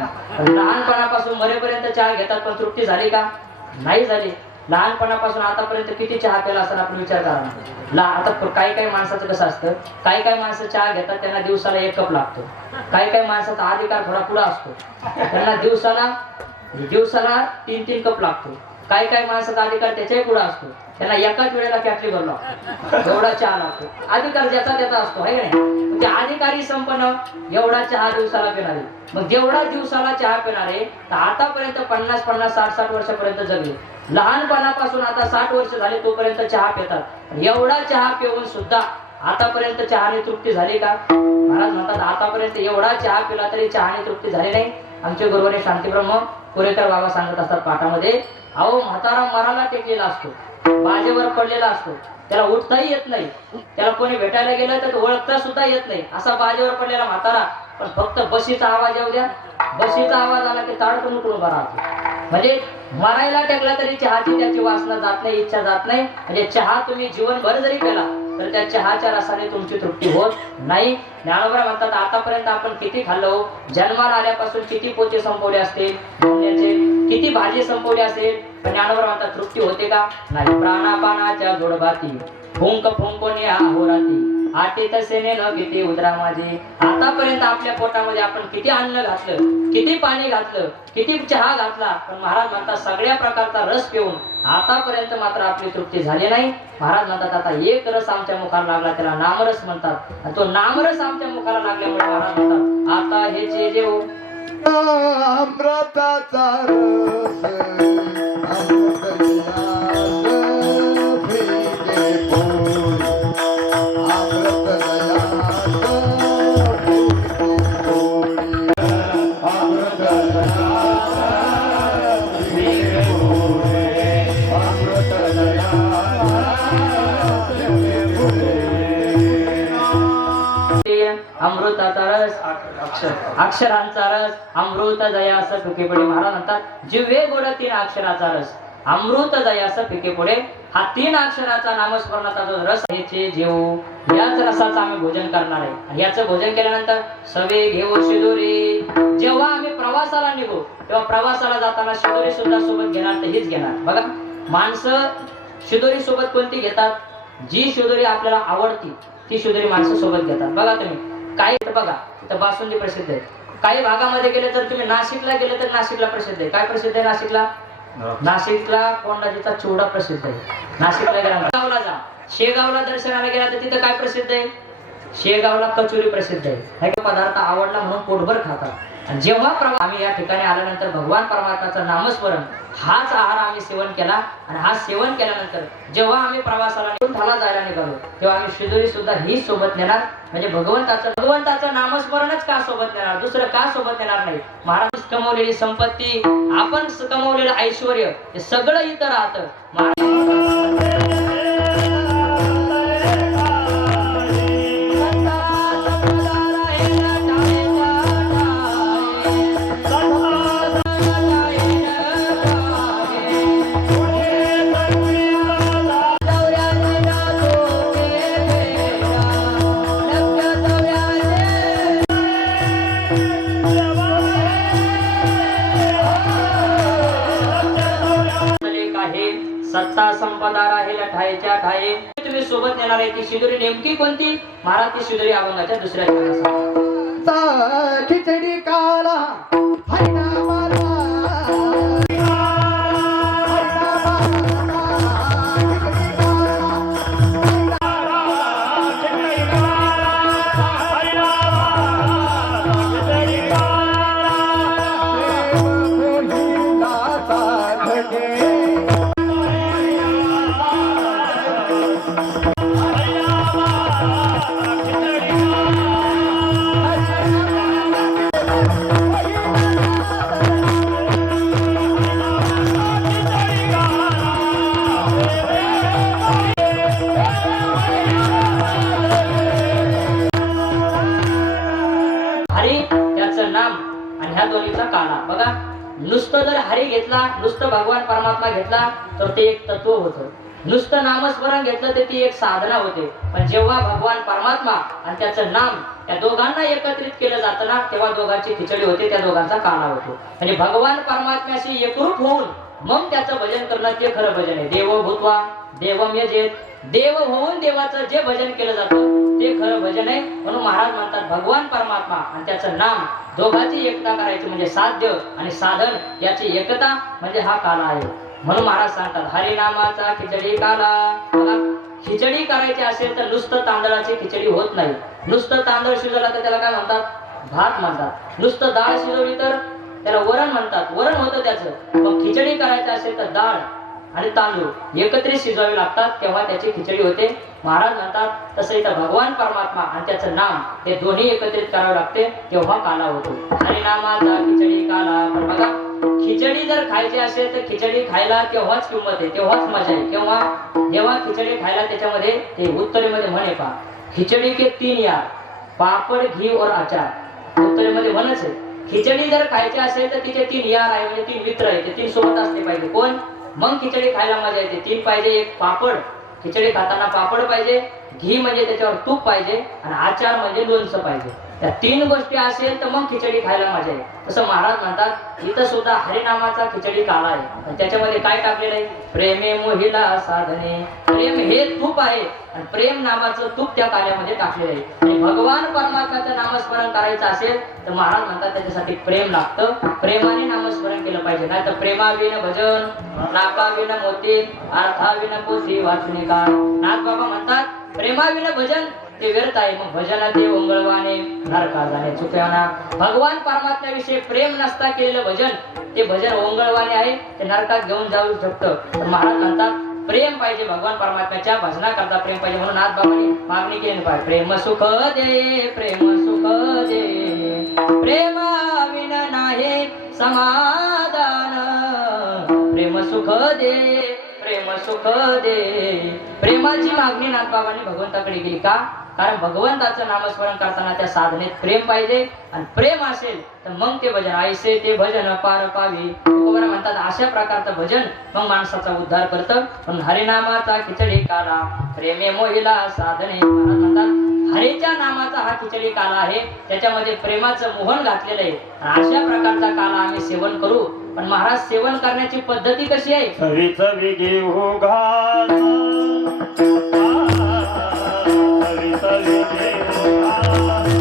लहानपणापासून मरेपर्यंत चहा घेतात पण तृप्ती झाली का? नाही झाली. लहानपणापासून आतापर्यंत किती चहा प्याला असं आपण विचार करा. आता काही माणसाचं कसं असतं, काही माणसं चहा घेतात त्यांना दिवसाला 1 कप लागतो. काही माणसाचा अधिकार थोडा पुढा असतो, त्यांना दिवसाला 3 कप लागतो. काही माणसाचा अधिकार त्याच्याही पुढे असतो, त्यांना एकाच वेळेला कॅटली भरला एवढा चहा लागतो. अधिकार ज्याचा त्याचा असतो आहे नाही. म्हणजे अधिकारी संपन्न एवढा चहा दिवसाला पिणारे. मग जेवढा दिवसाला चहा पिणारे तर आतापर्यंत 50 60 वर्षापर्यंत जगले. लहानपणापासून आता 60 वर्ष झाले तोपर्यंत चहा पितात. एवढा चहा पिऊन सुद्धा आतापर्यंत चहाने तृप्ती झाली का? महाराज म्हणतात आतापर्यंत एवढा चहा पिला तरी चहाने तृप्ती झाली नाही. आमचे गुरुवारी शांतीब्रह्म कोरेकर बाबा सांगत असतात पाठामध्ये, अहो म्हातारा मराला टेकलेला असतो, बाजेवर पडलेला असतो, त्याला उठताही येत नाही, त्याला कोणी भेटायला गेलं तर ओळखता सुद्धा येत नाही असा बाजेवर पडलेला म्हातारा. पण फक्त बशीचा आवाज येऊ द्या, बशीचा आवाज आला की ताडकन उठून उभा राहतो. म्हणजे मरायला टेकला तरी चहाची त्याची वासना जात नाही, इच्छा जात नाही. म्हणजे चहा तुम्ही जीवनभर जरी केला तर त्या चहाच्या रसाने तुमची तृप्ती होत नाही. ज्ञानोबा म्हणतात आतापर्यंत आपण किती खाल्लो, जन्माला आल्यापासून किती पोचे संपवले असतील, किती भाजी संपवली असेल, पण ज्ञानोबा म्हणतात तृप्ती होते का? नाही. प्राणापानाच्या जोडबाती फुंकोनी आहोराती आटे तसेने न किती उदरा माझी. आतापर्यंत आपल्या पोटामध्ये आपण किती अन्न घातलं, किती पाणी घातलं, किती चहा घातला, पण महाराज म्हणतात सगळ्या प्रकारचा रस पिऊन आतापर्यंत मात्र आपली तृप्ती झाली नाही. महाराज म्हणतात आता एक रस आमच्या मुखाला लागला त्याला नामरस म्हणतात. आणि तो नामरस आमच्या मुखाला लागल्यामुळे महाराज म्हणतात आता हे जे जेवू. अमृताचा रस अमृताचा रस अक्षरांचा रस अमृत जयास फिके पुढे. महाराज म्हणतात जिव्हे गोड 3 अक्षराचा रस अमृत जयास फिके पुढे. हा 3 अक्षराचा नामस्मरणाचा जो रस आहे जेवू. याच रसाचं आम्ही भोजन करणार आहे. आणि याचं भोजन केल्यानंतर सवे घेऊ शिदोरी. जेव्हा आम्ही प्रवासाला निघू तेव्हा प्रवासाला जाताना शिदोरी सुद्धा सोबत घेणार तर हीच घेणार. बघा माणसं शिदोरी सोबत कोणती घेतात? जी शिदोरी आपल्याला आवडती ती शिदोरी माणसं सोबत घेतात. बघा तुम्ही काही बघा इथं बासुंदी प्रसिद्ध आहे. काही भागामध्ये गेले तर तुम्ही नाशिकला गेले तर नाशिकला प्रसिद्ध आहे. काय प्रसिद्ध आहे नाशिकला? नाशिकला कोंडाजीचा चिवडा प्रसिद्ध आहे. नाशिकला गेला गावला जा, शेगावला दर्शनाला गेला तर तिथं काय प्रसिद्ध आहे? शेगावला कचोरी प्रसिद्ध आहे. हे पदार्थ आवडला म्हणून पोटभर खातात. आणि जेव्हा आम्ही या ठिकाणी आल्यानंतर भगवान परमात्म्याचं नामस्मरण हाच आहार आम्ही सेवन केला. आणि हा सेवन केल्यानंतर जेव्हा आम्ही प्रवासाला थाला जायला निघालो तेव्हा आम्ही शिदोरी सुद्धा ही सोबत नेणार. म्हणजे भगवंताचं नामस्मरणच का सोबत नेणार, दुसरं का सोबत नेणार नाही. महाराज कमवलेली संपत्ती, आपण कमवलेलं ऐश्वर हे सगळं इथं राहतं. ठायच्या ठाये तुम्ही सोबत नेणार आहे ती शिदोरी नेमकी कोणती? महाराज ती शिदोरी अभंगाच्या दुसऱ्या ठिकाणी सांगा. खिचडी काला हरिनामाला हरी त्याचं नाम आणि ह्या दोन्हीचा काला बघा. नुसतं जर हरी घेतला, नुसतं भगवान परमात्मा घेतला तर ते एक तत्व होतं. नुसतं नामस्मरण घेतलं तर ती एक साधना होते. पण जेव्हा भगवान परमात्मा आणि त्याचं नाम त्या दोघांना एकत्रित केलं जातं ना, तेव्हा दोघांची खिचडी होते, त्या दोघांचा काला होतो. म्हणजे भगवान परमात्म्याशी एकरूप होऊन मग त्याचं भजन करणं ते खरं भजन आहे. देव भूत्वा देवम यजेत, देव होऊन देवाचं जे भजन केलं जातं ते खरं भजन आहे. म्हणून महाराज म्हणतात भगवान परमात्मा आणि त्याचं नाम दोघांची एकता करायची म्हणजे साध्य आणि साधन याची एकता म्हणजे हा काला आहे. म्हणून महाराज सांगतात हरिनामाचा खिचडी काला. बघा, खिचडी करायची असेल तर नुसतं तांदळाची खिचडी होत नाही. नुसतं तांदूळ शिजवला तर त्याला काय म्हणतात? भात म्हणतात. नुसतं डाळ शिजवली तर त्याला वरण म्हणतात, वरण होतं त्याचं. मग खिचडी करायची असेल तर डाळ आणि तांदूळ एकत्रित शिजवावे लागतात, तेव्हा त्याची खिचडी होते. महाराज म्हणतात तसं इथं भगवान परमात्मा आणि त्याचं नाम हे दोन्ही एकत्रित करावे लागते, तेव्हा काला होतो. हरिनामाचा खिचडी काला. पण बघा, खिचडी जर खायची असेल तर खिचडी खायला तेव्हाच किंमत आहे, तेव्हाच मजा आहे. जेव्हा खिचडी खायला त्याच्यामध्ये ते उत्तरेमध्ये म्हणे पहा, खिचडी के 3 यार पापड घी और अचार. उत्तरेमध्ये म्हणच आहे. खिचडी जर खायची असेल तर तिचे 3 यार आहे, म्हणजे 3 मित्र आहे, ते 3 सोबत असले पाहिजे. कोण? मग खिचडी खायला मजा येते. 3 पाहिजे. एक पापड, खिचडी खाताना पापड पाहिजे, घी म्हणजे त्याच्यावर तूप पाहिजे, आणि आचार म्हणजे लोणचं पाहिजे. त्या 3 गोष्टी असेल तर मग खिचडी खायला मजा आहे. तसं महाराज म्हणतात इथं सुद्धा हरिनामाचा खिचडी काला आहे. आणि त्याच्यामध्ये काय टाकलेलं आहे? प्रेमे मोहिला साधने. प्रेम हे तूप आहे आणि प्रेम नामाचं तूप त्या काल्यामध्ये टाकलेलं आहे. आणि भगवान परमात्म्याचं नामस्मरण करायचं असेल तर महाराज म्हणतात त्याच्यासाठी प्रेम लागतं. प्रेमाने नामस्मरण केलं पाहिजे. नाही तर प्रेमाविन भजन नाकाविन मोती अर्थाविन पोथी वाचणे का. नाथ बाबा म्हणतात प्रेमाविन भजन ते व्यर्थ आहे. मग भजन ते ओंगळवाने नरका जाणे चुक्याना. भगवान परमात्म्याविषयी प्रेम नसता केलेलं भजन ते भजन ओंगळवाने आहे, ते नरकात घेऊन जाऊ शकतं. तर महाराज म्हणतात प्रेम पाहिजे, भगवान परमात्म्याच्या भजना करता प्रेम पाहिजे. म्हणून नाथ बाबांनी मागणी केली पाहिजे, प्रेम सुख दे, प्रेम सुख दे, प्रेमाविन नाही समाधान. प्रेम सुख दे, प्रेम सुख दे. प्रेमाची मागणी नाथ बाबांनी भगवंताकडे केली. का? कारण भगवंताचं नामस्मरण करताना त्या साधनेत प्रेम पाहिजे, आणि प्रेम असेल तर मग ते भजन ऐसे ते भजन पार पावी. म्हणतात अशा प्रकारचं भजन मग माणसाचा उद्धार करतं. म्हणून हरिनामाचा खिचडी काला प्रेमे मोहिला साधने. म्हणतात हरीच्या नामाचा हा खिचडी काला आहे, त्याच्यामध्ये प्रेमाचं मोहन घातलेलं आहे. अशा प्रकारचा काला आम्ही सेवन करू. पण महाराज सेवन करण्याची पद्धती कशी आहे? चवी चवी घेऊ घास, चवी चवी घेऊ घास.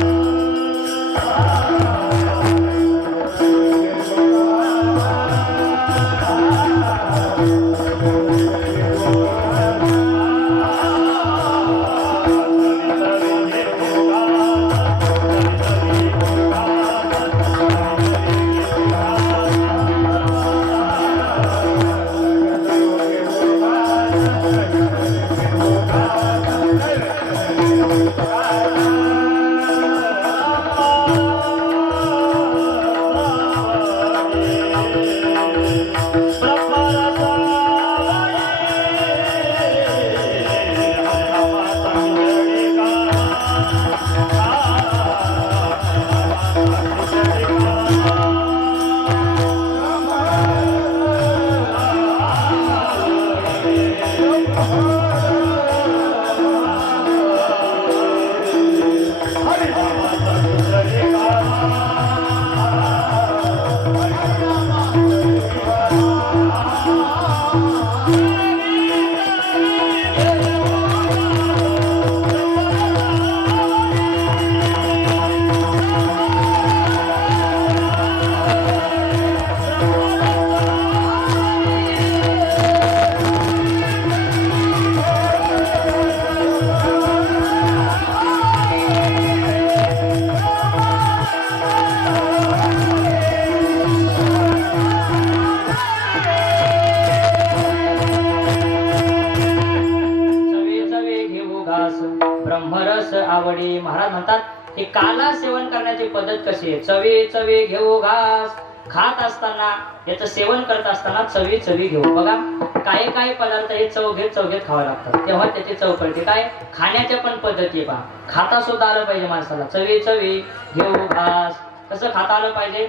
रस आवडी. महाराज म्हणतात की काला सेवन करण्याची पद्धत कशी आहे. चवी चवी घेऊ घास. खात असताना याचं सेवन करत असताना चवी चवी घेऊ. बघा काही काही पदार्थ हे चव घेत खावे लागतात तेव्हा त्याची चव कळते. काय खाण्याच्या पण पद्धती पहा. खाता सुद्धा आलं पाहिजे माणसाला. चवी चवी घेऊ घास. कसं खाता आलं पाहिजे.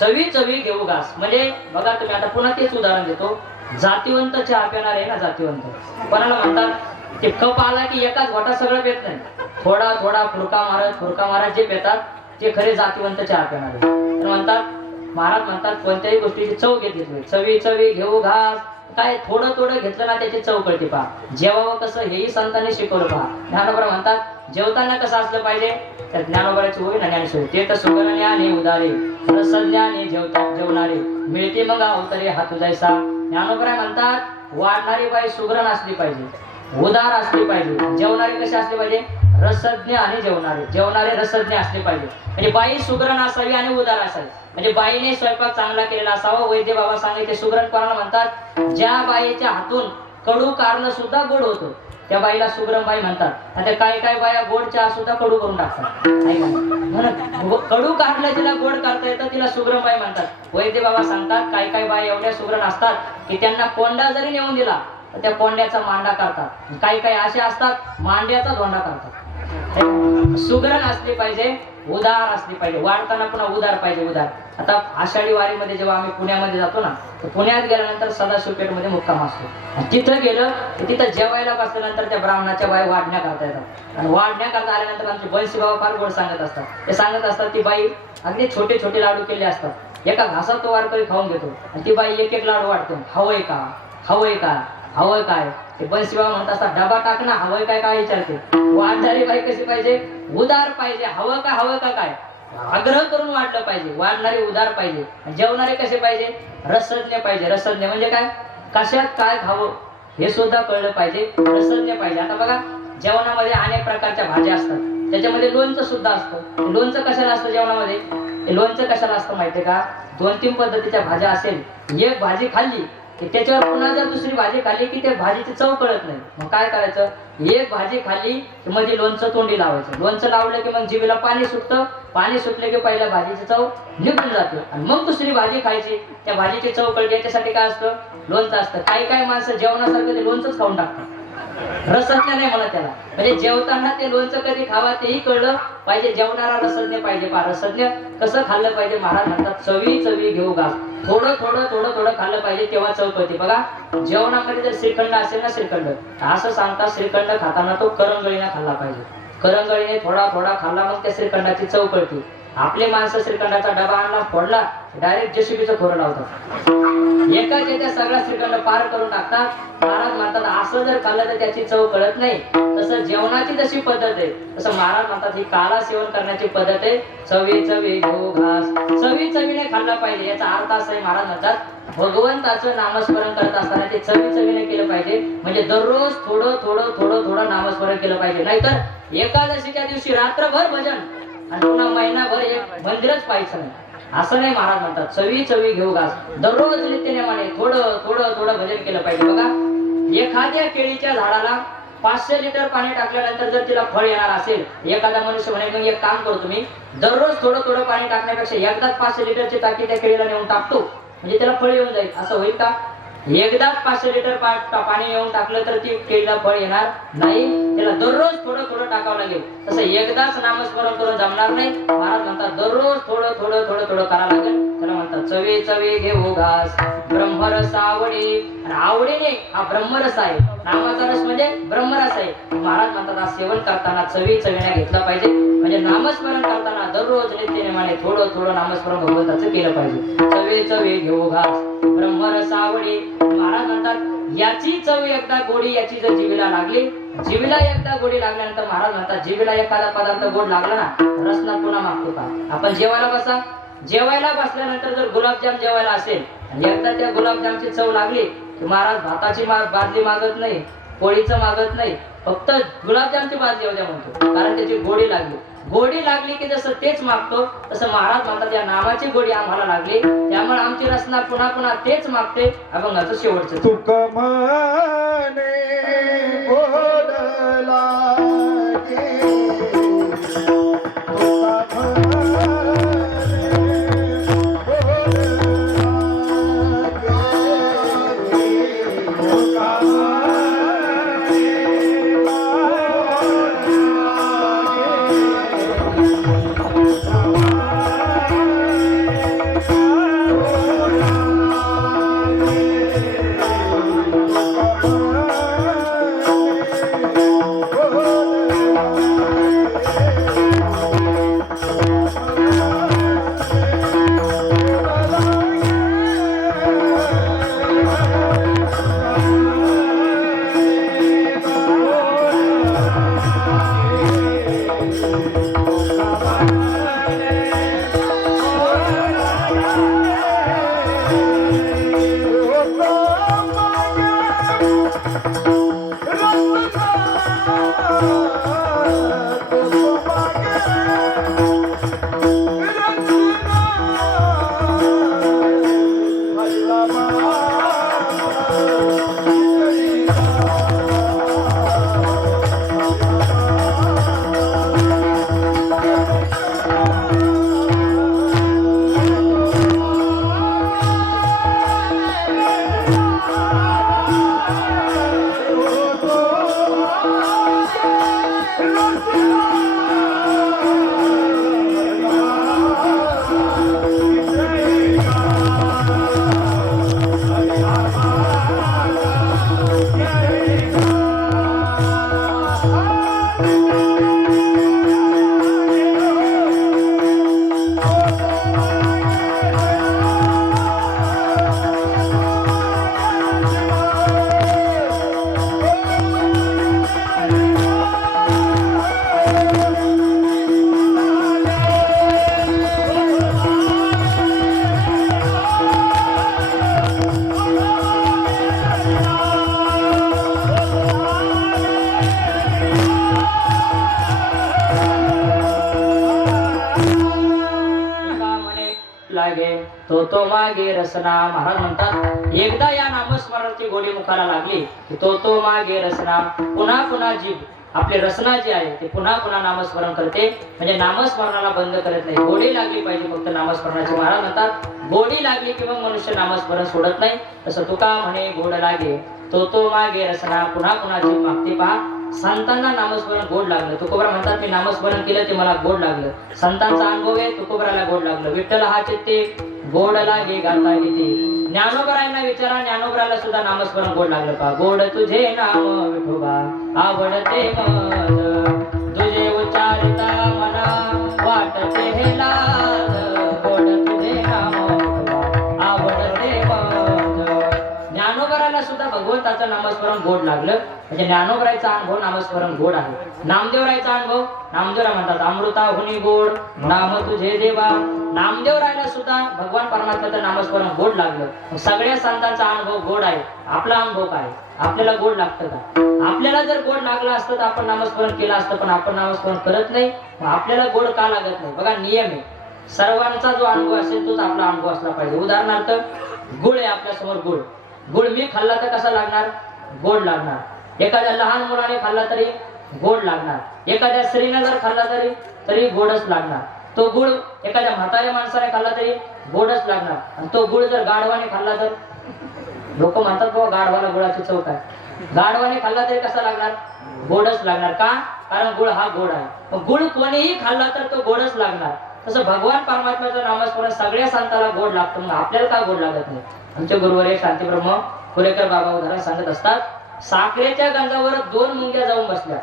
चवी चवी घेऊ घास म्हणजे बघा तुम्ही आता पुन्हा तेच उदाहरण देतो. जातीवंत चहा पिणार आहे ना. जातीवंत कोणाला म्हणतात ते कप आला की एकाच घोटा सगळं पेत नाही. थोडा थोडा फुरका मारत जे पेतात ते खरे जातीवंत चहा पिणार आहे. तर म्हणतात महाराज म्हणतात कोणत्याही गोष्टीची चव घेतली. चवी चवी घेऊ घास. काय थोडं थोडं घेतलं ना त्याची चव कळते पहा. जेवावं कसं हेही संतांनी शिकवलं पहा. ज्ञानोबा म्हणतात जेवताना कसं असलं पाहिजे. तर ज्ञानोबाची होई ना ज्ञानेश्वरी. ते तर सुगरण्याने उदारे रसज्ञाने जेवणारे मिळते मग अवतरे हात जायसा. ज्ञानोबा म्हणतात वाढणारी बाई सुगरण असली पाहिजे. उदार असली पाहिजे. जेवणारे कसे असले पाहिजे. रसज्ञ आणि जेवणारे रसज्ञ असले पाहिजे. म्हणजे बाई सुगरण असावी आणि उदार असावी. म्हणजे बाईने स्वयंपाक चांगला केलेला असावा. वैद्य बाबा सांगितले सुगरण कोणाला म्हणतात. ज्या बाईच्या हातून कडू कारलं सुद्धा गोड होतं त्या बाईला सुगरण बाई म्हणतात. आणि काही काही बाया गोड चहा सुद्धा कडू करून टाकतात. म्हणून कडू कारलं जिला गोड करता येतं तिला सुगरण बाई म्हणतात. वैद्य बाबा सांगतात काही काही बाई एवढ्या सुगरण असतात की त्यांना कोंडा जरी नेऊन दिला तर त्या कोंड्याचा मांडा करतात. काही काही असे असतात मांड्याचा धोंडा करतात. सुगरण असली पाहिजे. उदार असली पाहिजे. वाढताना पुन्हा उदार पाहिजे. उदार. आता आषाढी वारीमध्ये जेव्हा आम्ही पुण्यामध्ये जातो ना तर पुण्यात गेल्यानंतर सदाशिव पेठमध्ये मुक्काम असतो. तिथं गेलं तर तिथं जेवायला बसल्यानंतर त्या ब्राह्मणाच्या बाई वाढण्या करता येतात. आणि वाढण्या करता आल्यानंतर आमचे बंशी बाबा फार गोड सांगत असतात. ते सांगत असतात ती बाई अगदी छोटे छोटे लाडू केले असतात. एका घासात तो वारकरी खाऊन घेतो आणि ती बाई एक एक लाडू वाटतो. हवंय का हवंय का हवंय काय. ते बंशी बाबा म्हणत असतात डबा टाक ना हवंय काय काय विचारते. वाढणारी बाई कशी पाहिजे. उदार पाहिजे. हवं का काय आग्रह करून वाढलं पाहिजे. वाढणारे उदार पाहिजे. जेवणारे कसे पाहिजे. रसज्ञ पाहिजे. रसज्ञ म्हणजे काय कशात काय खावं हे सुद्धा कळलं पाहिजे. रसज्ञ पाहिजे. आता बघा जेवणामध्ये अनेक प्रकारच्या भाज्या असतात. त्याच्यामध्ये लोणचं सुद्धा असतं. लोणचं कशाला असतं जेवणामध्ये. लोणचं कशाला असतं माहितीये का. 2-3 पद्धतीच्या भाज्या असेल. एक भाजी खाल्ली की त्याच्यावर पुन्हा जर दुसरी भाजी खाल्ली की त्या भाजीची चव कळत नाही. मग काय करायचं. एक भाजी खाल्ली की मध्ये लोणचं तोंडी लावायचं. लोणचं लावलं की मग जिभेला पाणी सुटतं. पाणी सुटले की पहिल्या भाजीची चव निघून जाते आणि मग दुसरी भाजी खायची. त्या भाजीची चव कळते. याच्यासाठी काय असतं लोणचं असतं. काही काही माणसं जेवणासारखं ते लोणचंच खाऊन टाकतात. रसज्ञ नाही म्हणत त्याला. म्हणजे जेवताना ते लोणचं कधी खावा तेही कळलं पाहिजे. जेवणारा रसज्ञ पाहिजे. पहा रसज्ञ कसं खाल्लं पाहिजे. महाराज म्हणतात चवी चवी घेऊ घास. थोडं थोडं थोडं थोडं खाल्लं पाहिजे तेव्हा चव कळते. बघा जेवणामध्ये जर श्रीखंड असेल ना श्रीखंड असं सांगतात श्रीखंड खाताना तो करंगळीने खाल्ला पाहिजे. करंगळीने थोडा थोडा खाल्ला मग त्या श्रीखंडाची चव कळते. आपले माणसं श्रीखंडाचा डबा आणला फोडला डायरेक्ट जेसीबीचं खोरं लावतात. एकाच येत्या सगळा श्रीखंड पार करून टाकतात. महाराज म्हणतात असं जर खाल्लं तर त्याची चव कळत नाही. तसं जेवणाची जशी पद्धत आहे तसं महाराज म्हणतात ही काला सेवन करण्याची पद्धत आहे. चवी चवी घेऊ घास. चवी चवीने खाल्ला पाहिजे. याचा अर्थ असा आहे महाराज म्हणतात भगवंताचं नामस्मरण करत असताना ते चवी चवीने केलं पाहिजे. म्हणजे दररोज थोडं थोडं थोडं थोडं नामस्मरण केलं पाहिजे. नाहीतर एकादशीच्या दिवशी रात्रभर भजन आणि पुन्हा महिनाभर एक मंदिरच पाहायचं नाही. असं नाही. महाराज म्हणतात चवी चवी घेऊ घास. दररोज नित्यनेमाने थोडं थोडं थोडं भजन केलं पाहिजे. बघा एखाद्या केळीच्या झाडाला 500 लिटर पाणी टाकल्यानंतर जर तिला फळ येणार असेल. एखादा मनुष्य म्हणे मग एक काम करतो मी दररोज थोडं थोडं पाणी टाकण्यापेक्षा एकदाच 500 लिटरची टाकी त्या केळीला नेऊन टाकतो म्हणजे त्याला फळ येऊन जाईल. असं होईल का. एकदाच 500 लिटर पाणी येऊन टाकलं तर ती केळीला फळ येणार नाही. त्याला दररोज थोडं थोडं टाकावं लागेल. तसं एकदाच नामस्मरण करून जमणार नाही. महाराज म्हणतात दररोज थोडं थोडं थोडं थोडं करावं लागेल. त्याला म्हणतात चवी चवी घेऊ घास. ब्रह्मरस आवडी. आणि आवडीने हा ब्रह्मरस आहे. नामाचा रस म्हणजे ब्रह्मरस आहे. महाराज म्हणतात हा सेवन करताना चवी चवीने घेतला पाहिजे. म्हणजे नामस्मरण करताना दररोज नित्यनेमाने थोडं थोडं नामस्मरण भगवंताचं केलं पाहिजे. चवी चवी घेऊ घास. ब्रह्मरस आवडी. महाराज म्हणतात याची चव एकदा गोडी याची जर जिभेला लागली. जिभेला एकदा गोडी लागल्यानंतर महाराज म्हणतात जिभेला एखादा पदार्थ गोड लागला ना रसना पुन्हा मागतो का. आपण जेवायला बसा. जेवायला बसल्यानंतर जर गुलाबजाम जेवायला असेल आणि एकदा त्या गुलाबजामची चव लागली की महाराज भाताची बादली मागत नाही. पोळीचं मागत नाही. फक्त गुलाबजामची बादली येऊ द्या म्हणतो. कारण त्याची गोडी लागली. गोडी लागली की जसं तेच मागतो तसं महाराज म्हणतात या नामाची गोडी आम्हाला लागली त्यामुळे आमची रचना पुन्हा पुन्हा तेच मागते. अभंगाचं शेवटचं तुक म्हणे बोलला लागे तो मागे रसना. महाराज म्हणतात एकदा या नामस्मरणाची गोडी मुखाला लागली की तो मागे रसना. पुन्हा पुन्हा जीभ आपली रसना जी आहे ते पुन्हा पुन्हा नामस्मरण करते. म्हणजे नामस्मरणाला बंद करत नाही. गोडी लागली पाहिजे फक्त नामस्मरणाची. महाराज म्हणतात गोडी लागली की मग मनुष्य नामस्मरण सोडत नाही. तसं तुका म्हणे गोड लागे तो मागे रसना. पुन्हा पुन्हा जीभ मागते. पहा संतांना नामस्मरण गोड लागलं. तुकोबरा म्हणतात मी नामस्मरण केलं ते मला गोड लागलं. संतांचा अनुभव आहे तुकोबराला गोड लागलं. विठ्ठल हा चित्ते गोड लागे गाता येते. ज्ञानोबरायांना विचारा ज्ञानोबराला सुद्धा नामस्मरण गोड लागलं. पहा गोड तुझे नाम विठोबा आवडते मज तुझे उच्चारिता मना वाटते हे लाज. गोड तुझे नाम विठोबा आवडते मज. ज्ञानोबराला सुद्धा भगवंताचं नामस्मरण गोड लागलं. म्हणजे ज्ञानोबरायचा अनुभव नामस्मरण गोड आहे. नामदेवरायचा अनुभव नामदेवराय म्हणतात अमृताहुनी गोड नाम तुझे देवा. नामदेवरायला सुद्धा भगवान परमात्म्याचं नामस्मरण गोड लागलं. सगळ्या संतांचा अनुभव गोड आहे. आपला अनुभव काय आपल्याला गोड लागतं का? आपल्याला जर गोड लागलं असतं तर आपण नामस्मरण केलं असतं. पण आपण नामस्मरण करत नाही. आपल्याला गोड का लागत नाही? बघा नियम आहे. सर्वांचा जो अनुभव असेल तोच आपला अनुभव असला पाहिजे. उदाहरणार्थ गुळ आहे आपल्या समोर. गुळ मी खाल्ला तर कसा लागणार? गोड लागणार. एखाद्या लहान मुलाने खाल्ला तरी गोड लागणार. एखाद्या स्त्रीने जर खाल्ला तरी गोडच लागणार. तो गुळ एखाद्या म्हाताऱ्या माणसाने खाल्ला तरी गोडच लागणार. आणि तो गुळ जर गाढवाने खाल्ला तर लोक म्हणतात बाबा गाढवाला गुळाची चव काय. गाढवाने खाल्ला तरी कसा लागणार? गोडच लागणार. का? कारण गुळ हा गोड आहे. गुळ कोणीही खाल्ला तर तो गोडच लागणार. तसं भगवान परमात्म्याचं नामस्मरण सगळ्या संताला गोड लागतं. मग आपल्याला का गोड लागत नाही? आमचे गुरुवर शांतीब्रह्म कुरेकर बाबा उदाहरण सांगत असतात. साखरेच्या गंजावर 2 मुंग्या जाऊन बसल्या.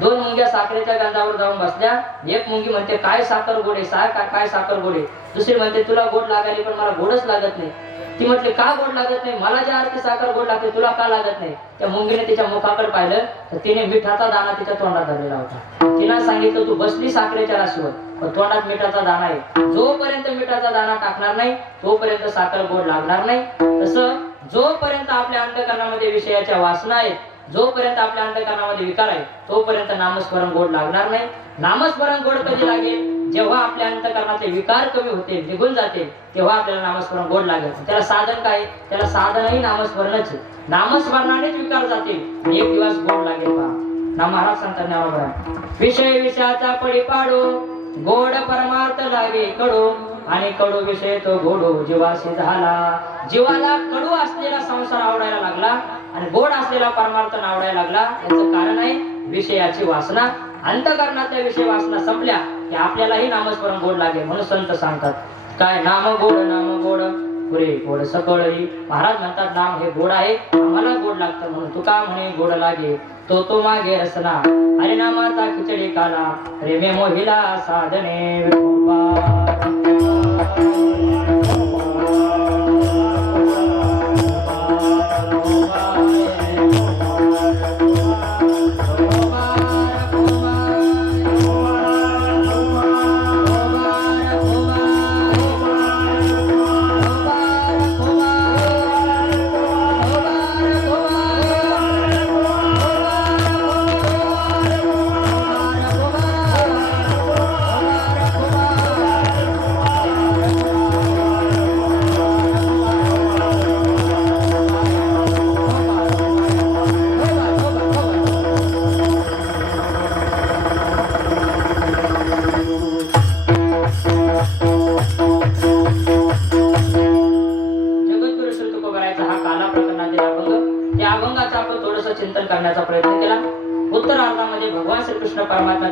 2 मुंग्या साखरेच्या गंजावर जाऊन बसल्या. एक मुंगी म्हणते काय साखर गोडे काय साखर गोडे. दुसरी म्हणते तुला गोड लागायली पण मला गोडच लागत नाही. ती म्हटली का गोड लागत नाही? मला ज्या अर्थी साखर गोड लागते तुला का लागत नाही? त्या मुंगीने तिच्या मुखाकडे पाहिलं तर तिने मिठाचा दाणा तिच्या तोंडात धरलेला होता. तिला सांगितलं तू बसली साखरेच्या राशीवर पण तोंडात मिठाचा दाणा आहे. जोपर्यंत मिठाचा दाणा टाकणार नाही तोपर्यंत साखर गोड लागणार नाही. तसं जोपर्यंत आपल्या अंतःकरणामध्ये विषयाच्या वासना आहेत, जोपर्यंत आपल्या अंतःकरणामध्ये विकार आहे तोपर्यंत नामस्मरण गोड लागणार नाही. नामस्मरण गोड कधी लागेल? जेव्हा आपल्या अंतःकरणाचे विकार कमी होतील निघून जातील तेव्हा आपल्याला नामस्मरण गोड लागेल. त्याला साधन काय? त्याला साधनही नामस्मरणच. नामस्मरणानेच विकार जातील. एक दिवस गोड लागेल. पहा ना महाराज सांगतात ज्ञानोबा विषय विषयाचा पडी पाडो गोड परमार्थ लागे कडो आणि कडू विषय तो गोडो जीवाशी झाला. जीवाला कडू असलेला संसार आवडायला लागला आणि गोड असलेला परमार्थ आवडायला लागला. याचं कारण आहे विषयाची वासना. अंतःकरणाच्या विषय वासना संपल्या की आपल्यालाही नामस्मरण गोड लागेल. म्हणून संत सांगतात काय नाम गोड पुरे गोड सकळही. महाराज म्हणतात नाम हे गोड आहे आम्हाला गोड लागतं. म्हणून तुका म्हणे गोड लागे तो मागे रसना. हरे नामाचा खिचडी काला प्रेमे मोहिला साधने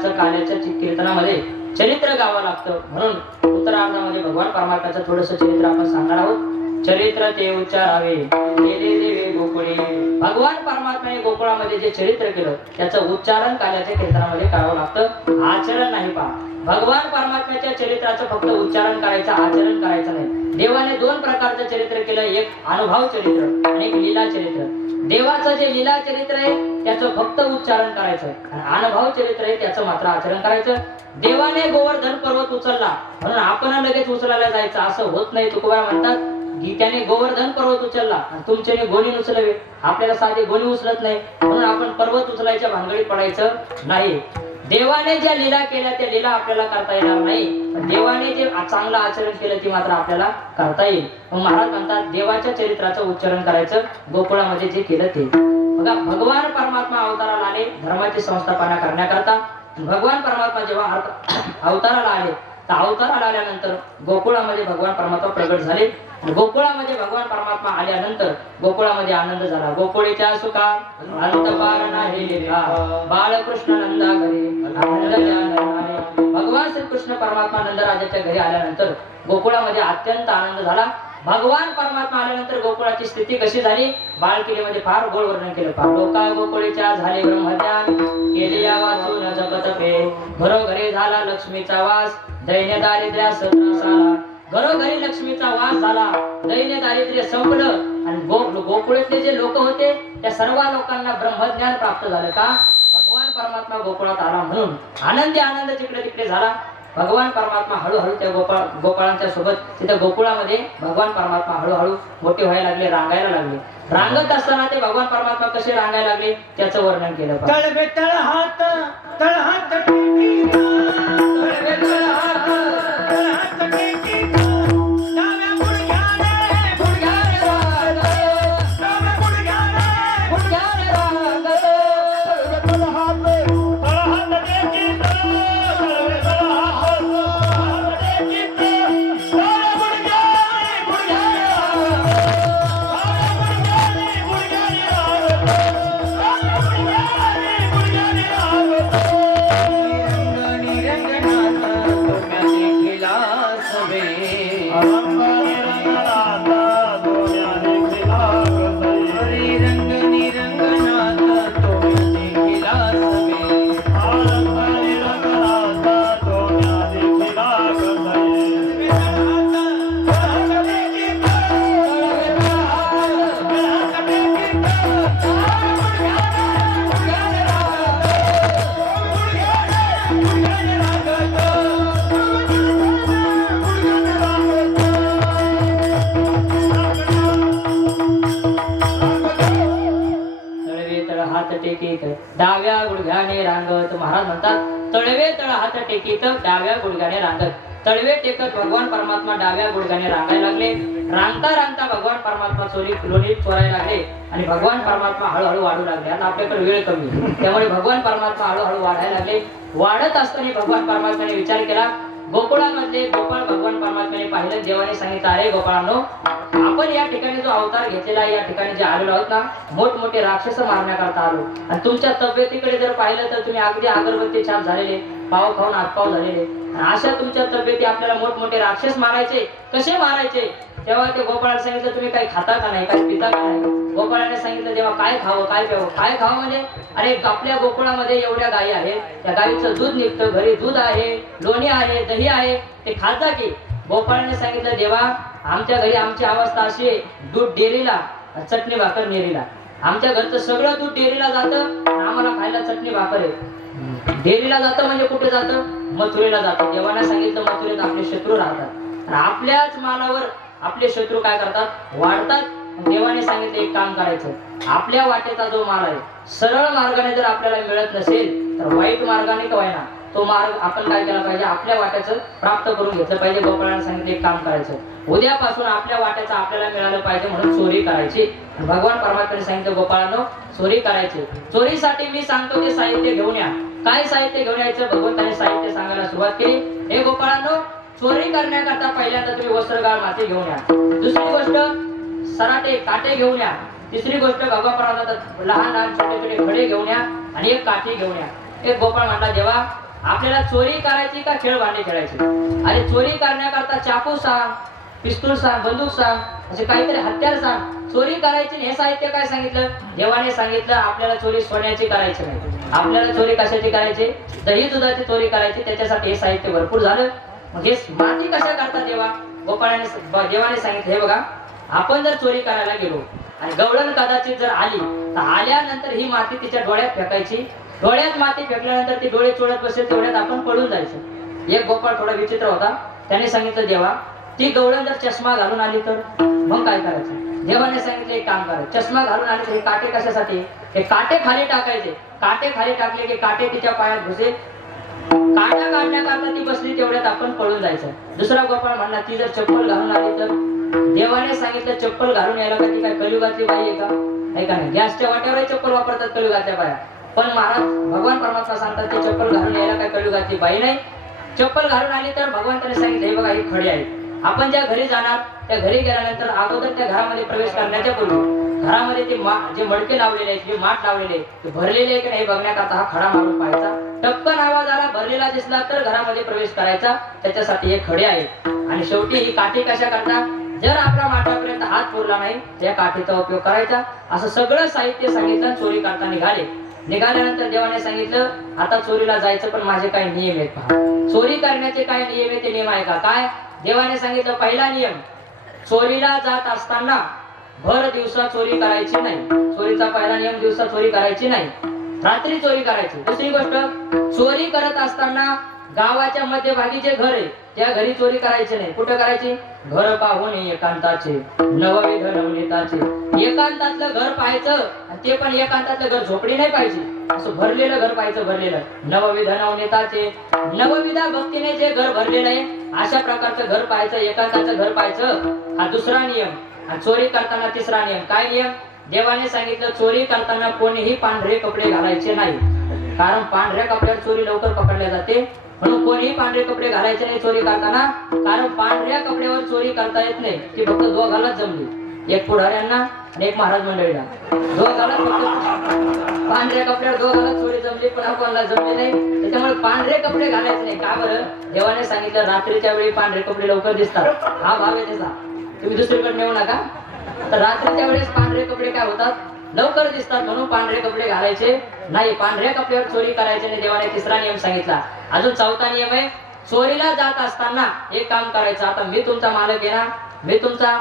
देवाचं काल्याच्या कीर्तनामध्ये चरित्र गावं लागतं. म्हणून उत्तरार्धामध्ये भगवान परमात्म्याचं थोडंसं चरित्र आपण सांगणार आहोत. चरित्र ते उच्चारावे केले देवे गोकुळे. भगवान परमात्म्याने गोकुळामध्ये जे चरित्र केलं त्याचं उच्चारण काल्याच्या कीर्तनामध्ये करावं लागतं, आचरण नाही. पहा, भगवान परमात्म्याच्या चरित्राचं फक्त उच्चारण करायचं, आचरण करायचं नाही. देवाने दोन प्रकारचं चरित्र केलं, एक अनुभव चरित्र आणि एक लीला चरित्र. देवाचं जे लीला चरित्र आहे त्याचं फक्त उच्चारण करायचं आणि अनुभव चरित्र आहे त्याचं मात्र आचरण करायचं. देवाने गोवर्धन पर्वत उचलला म्हणून आपण लगेच उचलायला जायचं असं होत नाही. तुकोबा म्हणतात की त्याने गोवर्धन पर्वत उचलला आणि तुमच्याने गोणी उचलावे. आपल्याला साधे गोणी उचलत नाही म्हणून आपण पर्वत उचलायच्या भानगडीत पडायचं नाही. देवाने ज्या लीला केल्या त्या लीला आपल्याला करता येणार नाही, पण देवाने जे चांगलं आचरण केलं ते मात्र आपल्याला करता येईल. मग महाराज म्हणतात देवाच्या चरित्राचं उच्चारण करायचं गोकुळामध्ये जे केलं ते. बघा, भगवान परमात्मा अवताराला आले धर्माची संस्थापना करण्याकरता. भगवान परमात्मा जेव्हा अवताराला आले तर अवताराला आल्यानंतर गोकुळामध्ये भगवान परमात्मा प्रगट झाले. गोकुळामध्ये भगवान परमात्मा आल्यानंतर गोकुळामध्ये आनंद झाला. गोकुळीच्या सुखा अंत पार नाही लेखा, बाळकृष्ण नंदा घरी आनंद जाणारे. भगवान श्रीकृष्ण परमात्मा नंदराजाच्या घरी आल्यानंतर गोकुळामध्ये अत्यंत आनंद झाला. भगवान परमात्मा आल्यानंतर गोकुळाची स्थिती कशी झाली बाळकिलीमध्ये फार गोड वर्णन केलं. लोका गोकुळीच्या झाले ब्रह्मज्ञान, केले या वाचून जगत पे. घरोघरी झाला लक्ष्मीचा वास, दैन्य दारिद्र्या सत्रासाला. घरोघरी लक्ष्मीचा वास झाला, दैन्य दारिद्र्य संपलं आणि गोकुळातले जे लोक होते त्या सर्व लोकांना ब्रह्मज्ञान प्राप्त झालं. का? भगवान परमात्मा गोकुळात आला म्हणून आनंदी आनंद जिकडे तिकडे झाला. भगवान परमात्मा हळूहळू त्या गोपाळांच्या सोबत तिथे गोकुळामध्ये भगवान परमात्मा हळूहळू मोठे व्हायला लागले, रांगायला लागले. रांगत असताना ते भगवान परमात्मा कसे रांगायला लागले त्याचं वर्णन केलं. तळवे तळहात तळहात टेकी, तळवे तळहात तळहात टेकी, डाव्या गुडघ्याने गुडघ्याने रांगत, डाव्या गुडघ्याने गुडघ्याने रांगत. तळवे तळहात तळहात टेकी, तळवे तळहात तळहात टेकी, डाव्या गुडघ्याने गुडघ्याने डाव्या गुडघ्याने रांगत. महाराज म्हणतात तळवे तळ हात टेकीत डाव्या गुडघ्याने रांगत. तळवे टेकत भगवान परमात्मा डाव्या गुडघ्याने रांगायला लागले. रांगता रांगता भगवान परमात्मा लोणी चोरायला लागले आणि भगवान परमात्मा हळूहळू वाढू लागले. आता आपल्याकडे वेळ कमी त्यामुळे भगवान परमात्मा हळूहळू वाढायला लागले. वाढत असताना भगवान परमात्म्याने विचार केला. गोकुळामधले गोपाळ भगवान परमात्म्याने पाहिलं. देवाने सांगितलं अरे गोपाळांनो, आपण या ठिकाणी जो अवतार घेतलेला या ठिकाणी जे आलेलो आहोत ना मोठमोठे राक्षस मारण्याकरता आलो आणि तुमच्या तब्येतीकडे जर पाहिलं तर तुम्ही अगदी अगरबत्ती छाप झालेले, पाव खाऊन हातपाव झालेले. अशा तुमच्या तब्येती आपल्याला मोठमोठे राक्षस मारायचे. कसे मारायचे? तेव्हा ते गोपाळाला सांगितलं तुम्ही काही खाता का नाही, काही पिता का नाही. गोपाळाने सांगितलं तेव्हा काय खावं काय प्यावं. काय खावं म्हणजे अरे आपल्या गोकुळामध्ये एवढ्या गायी आहेत, त्या गायीचं दूध निघतं, घरी दूध आहे, लोणी आहे, दही आहे, ते खाता की. गोपाळाने सांगितलं देवा आमच्या घरी आमची अवस्था अशी आहे, दूध डेअरीला चटणी भाकर नेरीला. आमच्या घरचं सगळं दूध डेअरीला जातं, आम्हाला खायला चटणी भाकर आहे. डेअरीला जातं म्हणजे कुठे जातं? मथुरेला जातं. देवाने सांगितलं मथुरेत आपले शत्रू राहतात आणि आपल्याच मालावर आपले शत्रू काय करतात? वाढतात. देवाने सांगितलं एक काम करायचं, आपल्या वाटेचा जो माल आहे सरळ मार्गाने जर आपल्याला मिळत नसेल तर वाईट मार्गाने का होईना तो मार्ग आपण काय केला पाहिजे, आपल्या वाट्याचं प्राप्त करून घेतलं पाहिजे. गोपाळाने सांगितलं एक काम करायचं, उद्यापासून आपल्या वाट्याचं आपल्याला मिळालं पाहिजे म्हणून चोरी करायची. भगवान परमात्म्याने सांगितलं गोपाळांनो चोरी करायची. चोरीसाठी मी सांगतो ते साहित्य घेऊन या. काय साहित्य घेऊन यायचं? भगवंताने साहित्य सांगायला सुरुवात केली. हे गोपाळांनो, चोरी करण्याकरता पहिल्यांदा तुम्ही वस्त्रगाळ माती घेऊन या. दुसरी गोष्ट सराटे काटे घेऊन या. तिसरी गोष्ट भगवान परमात्मा लहान लहान छोटे छोटे खडे घेऊन या आणि एक काठी घेऊन या. एक गोपाळ म्हणला देवा आपल्याला चोरी करायची का खेळ भांडे खेळायचे? अरे चोरी करण्याकरता चाकू सांग, पिस्तूल सांग, बंदूक सांग, असे काहीतरी हत्यार सांग. चोरी करायची हे साहित्य काय सांगितलं? देवाने सांगितलं आपल्याला चोरी सोन्याची करायची नाही. आपल्याला चोरी कशाची करायची? दही दुधाची चोरी करायची. त्याच्यासाठी हे साहित्य भरपूर झालं. मग हे माती कशा करतात देवा? देवाने सांगितलं हे बघा, आपण जर चोरी करायला गेलो आणि गवळण कदाचित जर आली तर आल्यानंतर ही माती तिच्या डोळ्यात फेकायची. डोळ्यात माती फेकल्यानंतर ती डोळे चोळत बसेल तेवढ्यात आपण पळून जायचं. एक गोपाळ थोडा विचित्र होता. त्याने सांगितलं देवा, ती गवळण जर चष्मा घालून आली तर मग काय करायचं? देवाने सांगितलं एक काम करायचं, चष्मा घालून आले तर हे काटे कशासाठी? हे काटे खाली टाकायचे. काटे खाली टाकले की काटे तिच्या पायात घुसे. काटा काढण्याकरता ती बसली तेवढ्यात आपण पळून जायचं. दुसरा गोपाळ म्हणला ती जर चप्पल घालून आली तर देवाने सांगितलं चप्पल घालून यायला का? ती काय कलियुगातली बाई आहे का? नाही का? नाही. गॅसच्या वाट्यावरही चप्पल वापरतात कलियुगातल्या बाया. पण महाराज भगवान परमात्मा सांगतात ते चप्पल घालून यायला काय कलियुगातली बाई नाही. चप्पल घालून आली तर भगवंताने सांगितलं हे बघा ही खडी आहे. आपण ज्या घरी जाणार त्या घरी गेल्यानंतर अगोदर त्या घरामध्ये प्रवेश करण्याच्या पूर्वी घरामध्ये ते जे मडके लावलेले आहेत, जे माठ लावलेले ते भरलेले आहे की नाही बघण्याकरता हा खडा मारून पाहायचा. टपकन आवाज आला, भरलेला दिसला तर घरामध्ये प्रवेश करायचा. त्याच्यासाठी हे खडे आहेत. आणि शेवटी ही काठी कशा करता? जर आपला माठापर्यंत हात पुरला नाही त्या काठीचा उपयोग करायचा. असं सगळं साहित्य सांगितलं. चोरी करता निघाल्यानंतर देवाने सांगितलं आता चोरीला जायचं, पण माझे काही नियम आहेत पहा. चोरी करण्याचे काय नियम आहे? ते नियम आहे का? काय? देवाने सांगितलं पहिला नियम, चोरीला जात असताना भर दिवसा चोरी करायची नाही. चोरीचा पहिला नियम, दिवसा चोरी करायची नाही, रात्री चोरी करायची. दुसरी गोष्ट, चोरी करत असताना गावाच्या मध्यभागी जे घर आहे त्या घरी चोरी करायची नाही. कुठं करायची? घर पाहून एकांताचे नवविध नवनीताचे. एकांतातलं घर पाहायचं आणि ते पण एकांतातलं घर, झोपडी नाही पाहिजे, असं भरलेलं घर पाहायचं. भरलेलं नवविध नवनीताचे, नवविधा भक्तीने जे घर भरलेलं आहे अशा प्रकारचं घर पाहायचं, एकांताचं घर पाहायचं. हा दुसरा नियम. आणि चोरी करताना तिसरा नियम. काय नियम? देवाने सांगितलं चोरी करताना कोणीही पांढरे कपडे घालायचे नाही. कारण पांढऱ्या कपड्यावर चोरी लवकर पकडल्या जाते. म्हणून कोणीही पांढरे कपडे घालायचे नाही चोरी करताना. कारण पांढऱ्या कपड्यावर चोरी करता येत नाही. ती फक्त दोघालाच जमली, एक पुढाऱ्यांना आणि एक महाराज मंडळीला. दोघाला फक्त पांढऱ्या कपड्यावर दोघाला चोरी जमली, पण कोणाला जमली नाही. त्याच्यामुळे पांढरे कपडे घालायचे नाही. का बरं? देवाने सांगितलं रात्रीच्या वेळी पांढरे कपडे लवकर दिसतात. हा भाव आहे त्याचा. तुम्ही दुसरीकडे नेऊ नका. तर रात्रीच्या वेळेस पांढरे कपडे काय होतात? लवकर दिसतात. म्हणून पांढरे कपडे घालायचे नाही. पांढऱ्या कपड्यावर चोरी करायची नाही. देवाने तिसरा नियम सांगितला. अजून चौथा नियम आहे, चोरीला जात असताना एक काम करायचं. आता मी तुमचा मालक आहे ना, मी तुमचा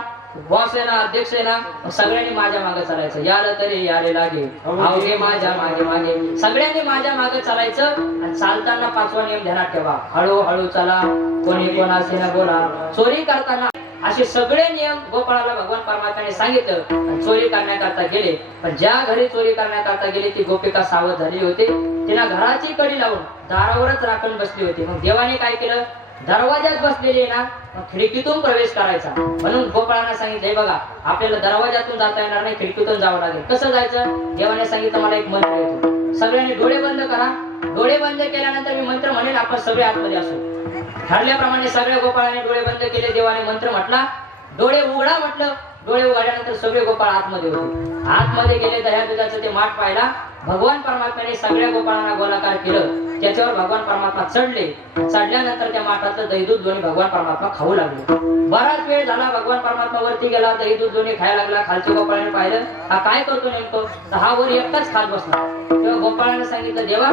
बॉस आहे ना, अध्यक्ष आहे ना, सगळ्यांनी माझ्या मागे चालायचं. यार तरी यारे लागे अवघे माझ्या मागे मागे. सगळ्यांनी माझ्या मागे चालायचं. आणि चालताना पाचवा नियम ध्यानात ठेवा, हळूहळू चला, कोणी कोणाशी न बोला. चोरी करताना असे सगळे नियम गोपाळाला भगवान परमात्म्याने सांगितलं. चोरी करण्याकरता गेले. पण ज्या घरी चोरी करण्याकरता गेले ती गोपिका सावध झालेली होती. तिला घराची कडी लावून दारावरच राखून बसली होती. मग देवाने काय केलं? दरवाजात बसलेली ना, मग खिडकीतून प्रवेश करायचा. म्हणून गोपाळांना सांगितलं बघा आपल्याला दरवाजातून जाता येणार नाही, खिडकीतून जावं लागेल. कसं जायचं? देवाने सांगितलं मला एक मंत्र येतो, सगळ्यांनी डोळे बंद करा. डोळे बंद केल्यानंतर मी मंत्र म्हणेल, आपण सगळे आतमध्ये असू. ठरल्याप्रमाणे सगळ्या गोपाळाने डोळे बंद केले. देवाने मंत्र म्हटला, डोळे उघडा म्हटलं. डोळे उघडल्यानंतर सगळे गोपाळ आतमध्ये होते. आतमध्ये गेले. दह्या दुधाचं ते माठ पाहिला. भगवान परमात्म्याने सगळ्या गोपाळांना गोलाकार केलं. त्याच्यावर भगवान परमात्मा चढले. चढल्यानंतर त्या माठाचं दही दूध दोन्ही भगवान परमात्मा खाऊ लागले. बराच वेळ झाला. भगवान परमात्मा वरती गेला, दही दूध दोन्ही खायला लागला. खालच्या गोपाळाने पाहिलं, हा काय करतो नेमकं? तर हा वर एकटाच खात बसला. तेव्हा गोपाळाने सांगितलं, देवा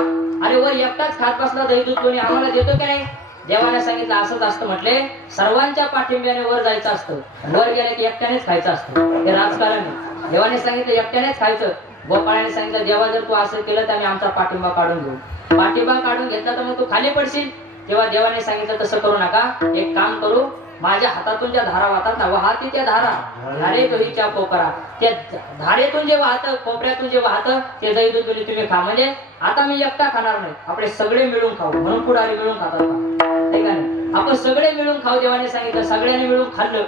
अरे वर एकटाच खात बसला, दही दूध दोन्ही आम्हाला देतो की नाही? देवाने सांगितलं असंच असतं म्हटले, सर्वांच्या पाठिंब्याने वर जायचं असतं. वर गेले की एकट्यानेच खायचं असतं. हे राजकारण आहे. देवाने सांगितलं एकट्यानेच खायचं. गोपाळाने सांगितलं, देवा जर तू असं केलं तर आम्ही आमचा पाठिंबा काढून घेऊ. पाठिंबा काढून घेतला तर मग तू खाली पडशील. तेव्हा देवाने सांगितलं तसं करू नका, एक काम करू, माझ्या हातातून ज्या धारा वाहतात ना, वाहती त्या धारा धारे दोहीच्या कोपरा, त्या धारेतून जे वाहत, कोपऱ्यातून जे वाहत ते दही दूध तुम्ही खा. म्हणजे आता मी एकटा खाणार नाही, आपले सगळे मिळून खाऊ. म्हणून पुढारी मिळून खातात का? ठीक आहे, आपण सगळे मिळून खाऊ. देवाने सांगितलं. सगळ्यांनी मिळून खाल्लं.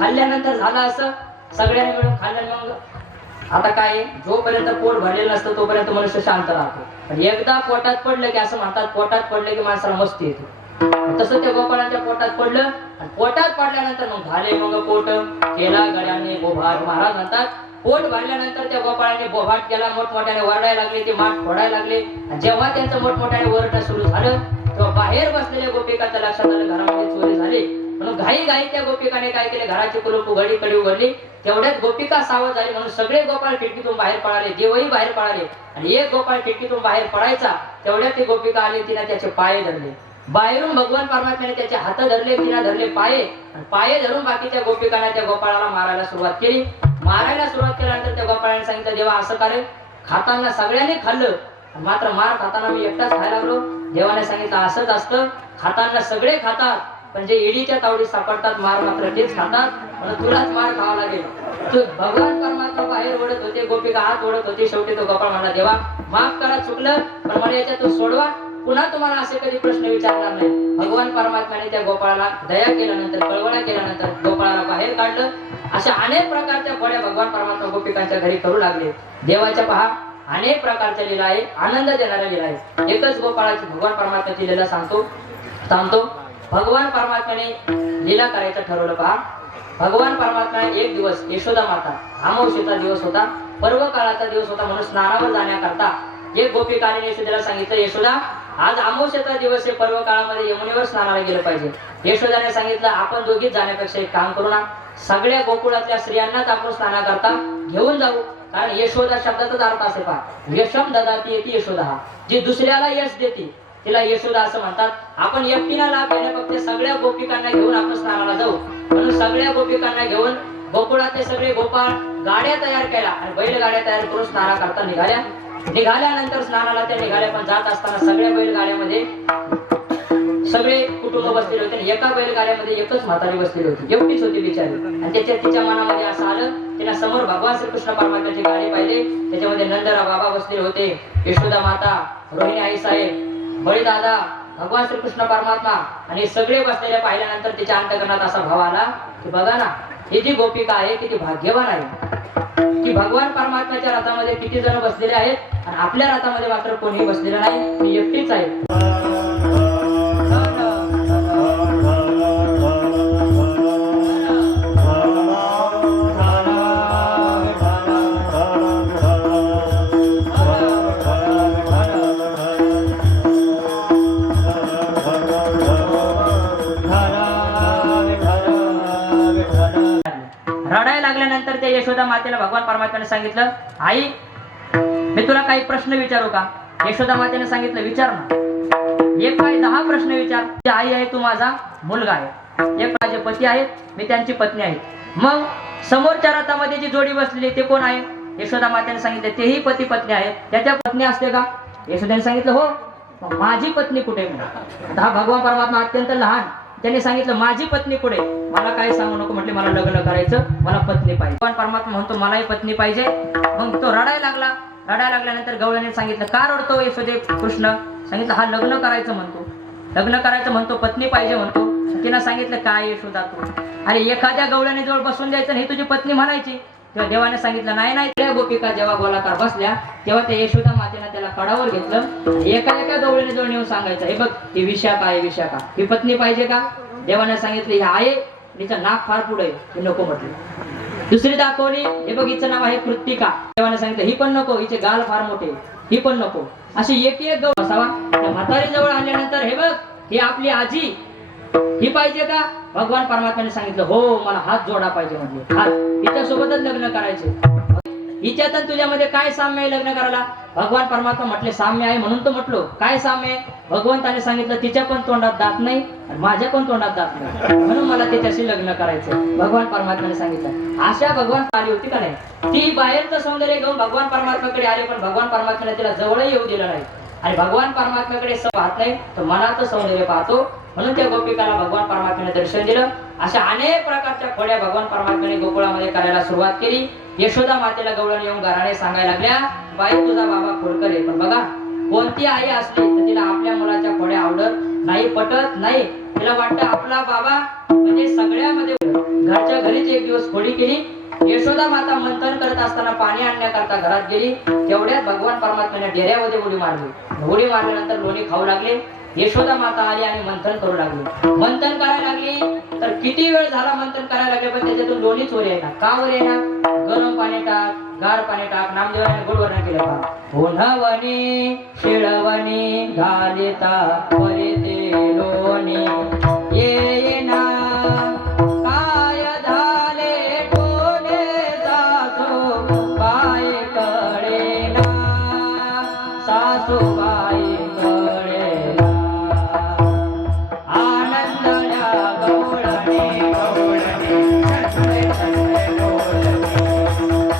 खाल्ल्यानंतर झालं असं, सगळ्यांनी मिळून खाल्लं. मग आता काय, जोपर्यंत पोट भरलेलं नसतं तोपर्यंत मनुष्य शांत राहतो. पण एकदा पोटात पडलं की असं म्हणतात, पोटात पडलं की माणसाला मस्ती येते. तसं त्या गोपाळांच्या पोटात पडलं. आणि पोटात पडल्यानंतर मग झाले मग पोट केला गड्याने गोभार. महाराज म्हणतात पोट भरल्यानंतर त्या गोपाळाने बोभाट केला, मोठमोठ्याने वरडायला लागले, ते माठ फोडायला लागले. आणि जेव्हा त्यांचं मोठमोठ्याने वरडणं सुरू झालं तेव्हा बाहेर बसलेल्या गोपिकाच्या लक्षात आलं घरामध्ये चोरी झाली. म्हणून घाई घाई त्या गोपिकाने काय केले, घराची कुलूप उघडली, कडी उघडली. तेवढ्यात गोपिका सावध झाली म्हणून सगळे गोपाळ खिडकीतून बाहेर पळाले, देवही बाहेर पळाले. आणि एक गोपाळ खिडकीतून बाहेर पडायचा तेवढ्यात ती गोपिका आली, तिने त्याचे पाय धरले. बाहेरून भगवान परमात्म्याने त्याचे हात धरले, तिने धरले पाये. आणि पाये धरून बाकीच्या गोपिकांना त्या गोपाळाला मारायला सुरुवात केली. मारायला सुरुवात केल्यानंतर त्या गोपाळाने सांगितलं, देवा असं करे, खाताना सगळ्यांनी खाल्लं मात्र मार खाताना मी एकटाच खायला लागलो. देवाने सांगितलं असंच असतं, खाताना सगळे खातात पण जे ईडीच्या तावडीत सापडतात मार मात्र तेच खातात, म्हणून तुलाच मार खावा लागेल. तो भगवान परमात्मा बाहेर ओढत होते, गोपिका हात ओढत होती. शेवटी तो गोपाळ म्हणला, देवा माफ करा, चुकलं, पण मला याच्यातून सोडवा, पुन्हा तुम्हाला असे कधी प्रश्न विचारणार नाही. भगवान परमात्म्याने त्या गोपाळाला दया केल्यानंतर, कळवळा केल्यानंतर गोपाळाला बाहेर काढलं. अशा अनेक प्रकारच्या खोड्या भगवान परमात्मा गोपिकांच्या घरी करू लागले. देवाच्या पहा अनेक प्रकारच्या लीला आहे, आनंद देणाऱ्या लीला आहे. एकच गोपाळाची भगवान परमात्म्याची लीला सांगतो. भगवान परमात्म्याने लीला करायचं ठरवलं. पहा भगवान परमात्म्याने एक दिवस यशोदा माता, अमावस्येचा दिवस होता, पर्व काळाचा दिवस होता, म्हणून स्नानावर जाण्याकरता एक गोपिकाने यशोदेला सांगितलं, यशोदा आज अमावस्येचा दिवस आहे, पर्व काळामध्ये यमुनेवर स्नानाला गेलं पाहिजे. यशोदाने सांगितलं, आपण दोघीच जाण्यापेक्षा एक काम करू ना, सगळ्या गोकुळातल्या स्त्रियांनाच आपण स्नानाकरता घेऊन जाऊ. कारण यशोदा शब्दाचाच अर्थ असे पहा, यशम ददाती येते यशोदा, जी दुसऱ्याला यश देते तिला यशोदा असं म्हणतात. आपण एकटीला लाभ घेण्यापेक्षा सगळ्या गोपिकांना घेऊन आपण स्नानाला जाऊ. म्हणून सगळ्या गोपिकांना घेऊन गोकुळातले सगळे गोपाळ गाड्या तयार केल्या आणि बैलगाड्या तयार करून स्नानाकरता निघाल्यानंतर स्नानाला त्या निघाल्या. पण जात असताना सगळ्या बैलगाड्यामध्ये सगळे कुटुंब बसलेले होते आणि एका बैलगाड्यामध्ये एकच म्हातारी बसलेली होती, एकटीच होती बिचारी. आणि तिच्या मनामध्ये असं आलं, तिला समोर भगवान श्रीकृष्ण परमात्म्याची गाडी पाहिली. त्याच्यामध्ये नंदराव बाबा बसलेले होते, यशोदा माता, रोहिणी आई साहेब, बळीदादा, भगवान श्रीकृष्ण परमात्मा आणि सगळे बसलेले पाहिल्यानंतर तिच्या अंतकरणात असा भाव आला की बघा ना, ही जी गोपिका आहे किती भाग्यवान आहे की भगवान परमात्म्याच्या रथामध्ये किती जण बसलेले आहेत आणि आपल्या रथामध्ये मात्र कोणीही बसलेलं नाही, ती एकटीच आहे. रडायला लागल्यानंतर त्या यशोदा मातेला भगवान परमात्म्याने सांगितलं, आई मी तुला काही प्रश्न विचारू का? यशोदा मातेने सांगितलं, विचार ना. एक काय 10 प्रश्न विचार. आई आहे, तू माझा मुलगा आहे, एक माझे पती आहेत, मी त्यांची पत्नी आहे. मग समोरच्या रथामध्ये जी जोडी बसलेली ते कोण आहे? यशोदा मातेने सांगितलं, तेही पती पत्नी आहेत. त्याच्या पत्नी असते का? यशोदाने सांगितलं, हो. माझी पत्नी कुठे? हा भगवान परमात्मा अत्यंत लहान, त्यांनी सांगितलं, माझी पत्नी पुढे. मला काय सांगू नको, म्हटले मला लग्न करायचं, मला पत्नी पाहिजे. पण परमात्मा म्हणतो मलाही पत्नी पाहिजे. मग तो रडायला लागल्यानंतर गवळ्याने सांगितलं, का रडतो यशोदे कृष्ण? सांगितलं, हा लग्न करायचं म्हणतो, पत्नी पाहिजे म्हणतो. तिनं सांगितलं, काय यशोदा तू, अरे एखाद्या गवळ्याने जवळ बसून द्यायचं आणि ही तुझी पत्नी म्हणायची. तेव्हा देवाने सांगितलं, नाही. त्या गोपिका जेव्हा गोलाकार बसल्या तेव्हा त्या यशोदा मातेनं त्याला कडावर घेतलं, एका गवळ्याने जवळ नेऊन सांगायचं, हे बघ ही विशाखा आहे, विशाखा ही पत्नी पाहिजे का? देवाने सांगितलं, ही आहे, हिचं नाक फार पुढे, हे नको म्हटलं. दुसरी दाखवली, हे बघ हिचं नाव आहे कृत्तिका. देवाने सांगितलं, ही पण नको, हिचे गाल फार मोठे, ही पण नको. अशी एक गवळ असावा. त्या म्हातारी जवळ आल्यानंतर, हे बघ ही आपली आजी, ही पाहिजे का? भगवान परमात्म्याने सांगितलं, हो मला हात जोडा पाहिजे म्हटले. हात, हिच्यासोबतच लग्न करायचे. हिच्यात तुझ्यामध्ये काय साम्य आहे लग्न करायला? भगवान परमात्मा म्हटले, साम्य आहे. म्हणून तो म्हटलो, काय साम्य आहे? भगवंताने सांगितलं, तिच्या पण तोंडात दात नाही आणि माझ्या पण तोंडात दात नाही, म्हणून मला तिच्याशी लग्न करायचं. भगवान परमात्म्याने सांगितलं. अशा भगवान आली होती का नाही? ती बाहेरचं सौंदर्य घेऊन भगवान परमात्म्याकडे आली, पण भगवान परमात्म्याने तिला जवळही येऊ दिलं नाही. आणि भगवान परमात्म्याकडे पाहत नाही, तो मनाचं सौंदर्य पाहतो. म्हणून त्या गोपिकाला भगवान परमात्म्याने दर्शन दिलं. अशा अनेक प्रकारच्या खोड्या भगवान परमात्म्याने गोकुळामध्ये करायला सुरुवात केली. यशोदा मातेला गवळण येऊन घराणे सांगायला लागल्या, बाई तुझा बाबा खोडकर आहे. पण बघा, कोणती आई असली तर तिला आपल्या मुलाच्या खोड्या आवडत नाही, पटत नाही. तिला वाटतं आपला बाबा म्हणजे सगळ्यामध्ये. घरच्या घरीच एक दिवस खोडी केली. यशोदा माता मंथन करत असताना पाणी आणण्याकरता घरात गेली. तेवढ्यात भगवान परमात्म्याने डेऱ्यामध्ये उडी मारल्यानंतर लोणी खाऊ लागले. यशोदा माता आली आणि मंथन करू लागली. मंथन करायला लागली तर किती वेळ झाला मंथन करायला लागले, पण त्याच्यातून लोणी चोरी आहे ना. का वर आहे ना? गरम पाणी टाक गार पाणी टाक नामदेवाने गोडवर्ण केलं पहा उन्हवणी शिळवणी घालिता परिते लोणी येईना काय झाले टोले सासू बाई कळेना सासूबाई कळेना आनंदल्या गवळणी गवळणी छटले छटले गवळणी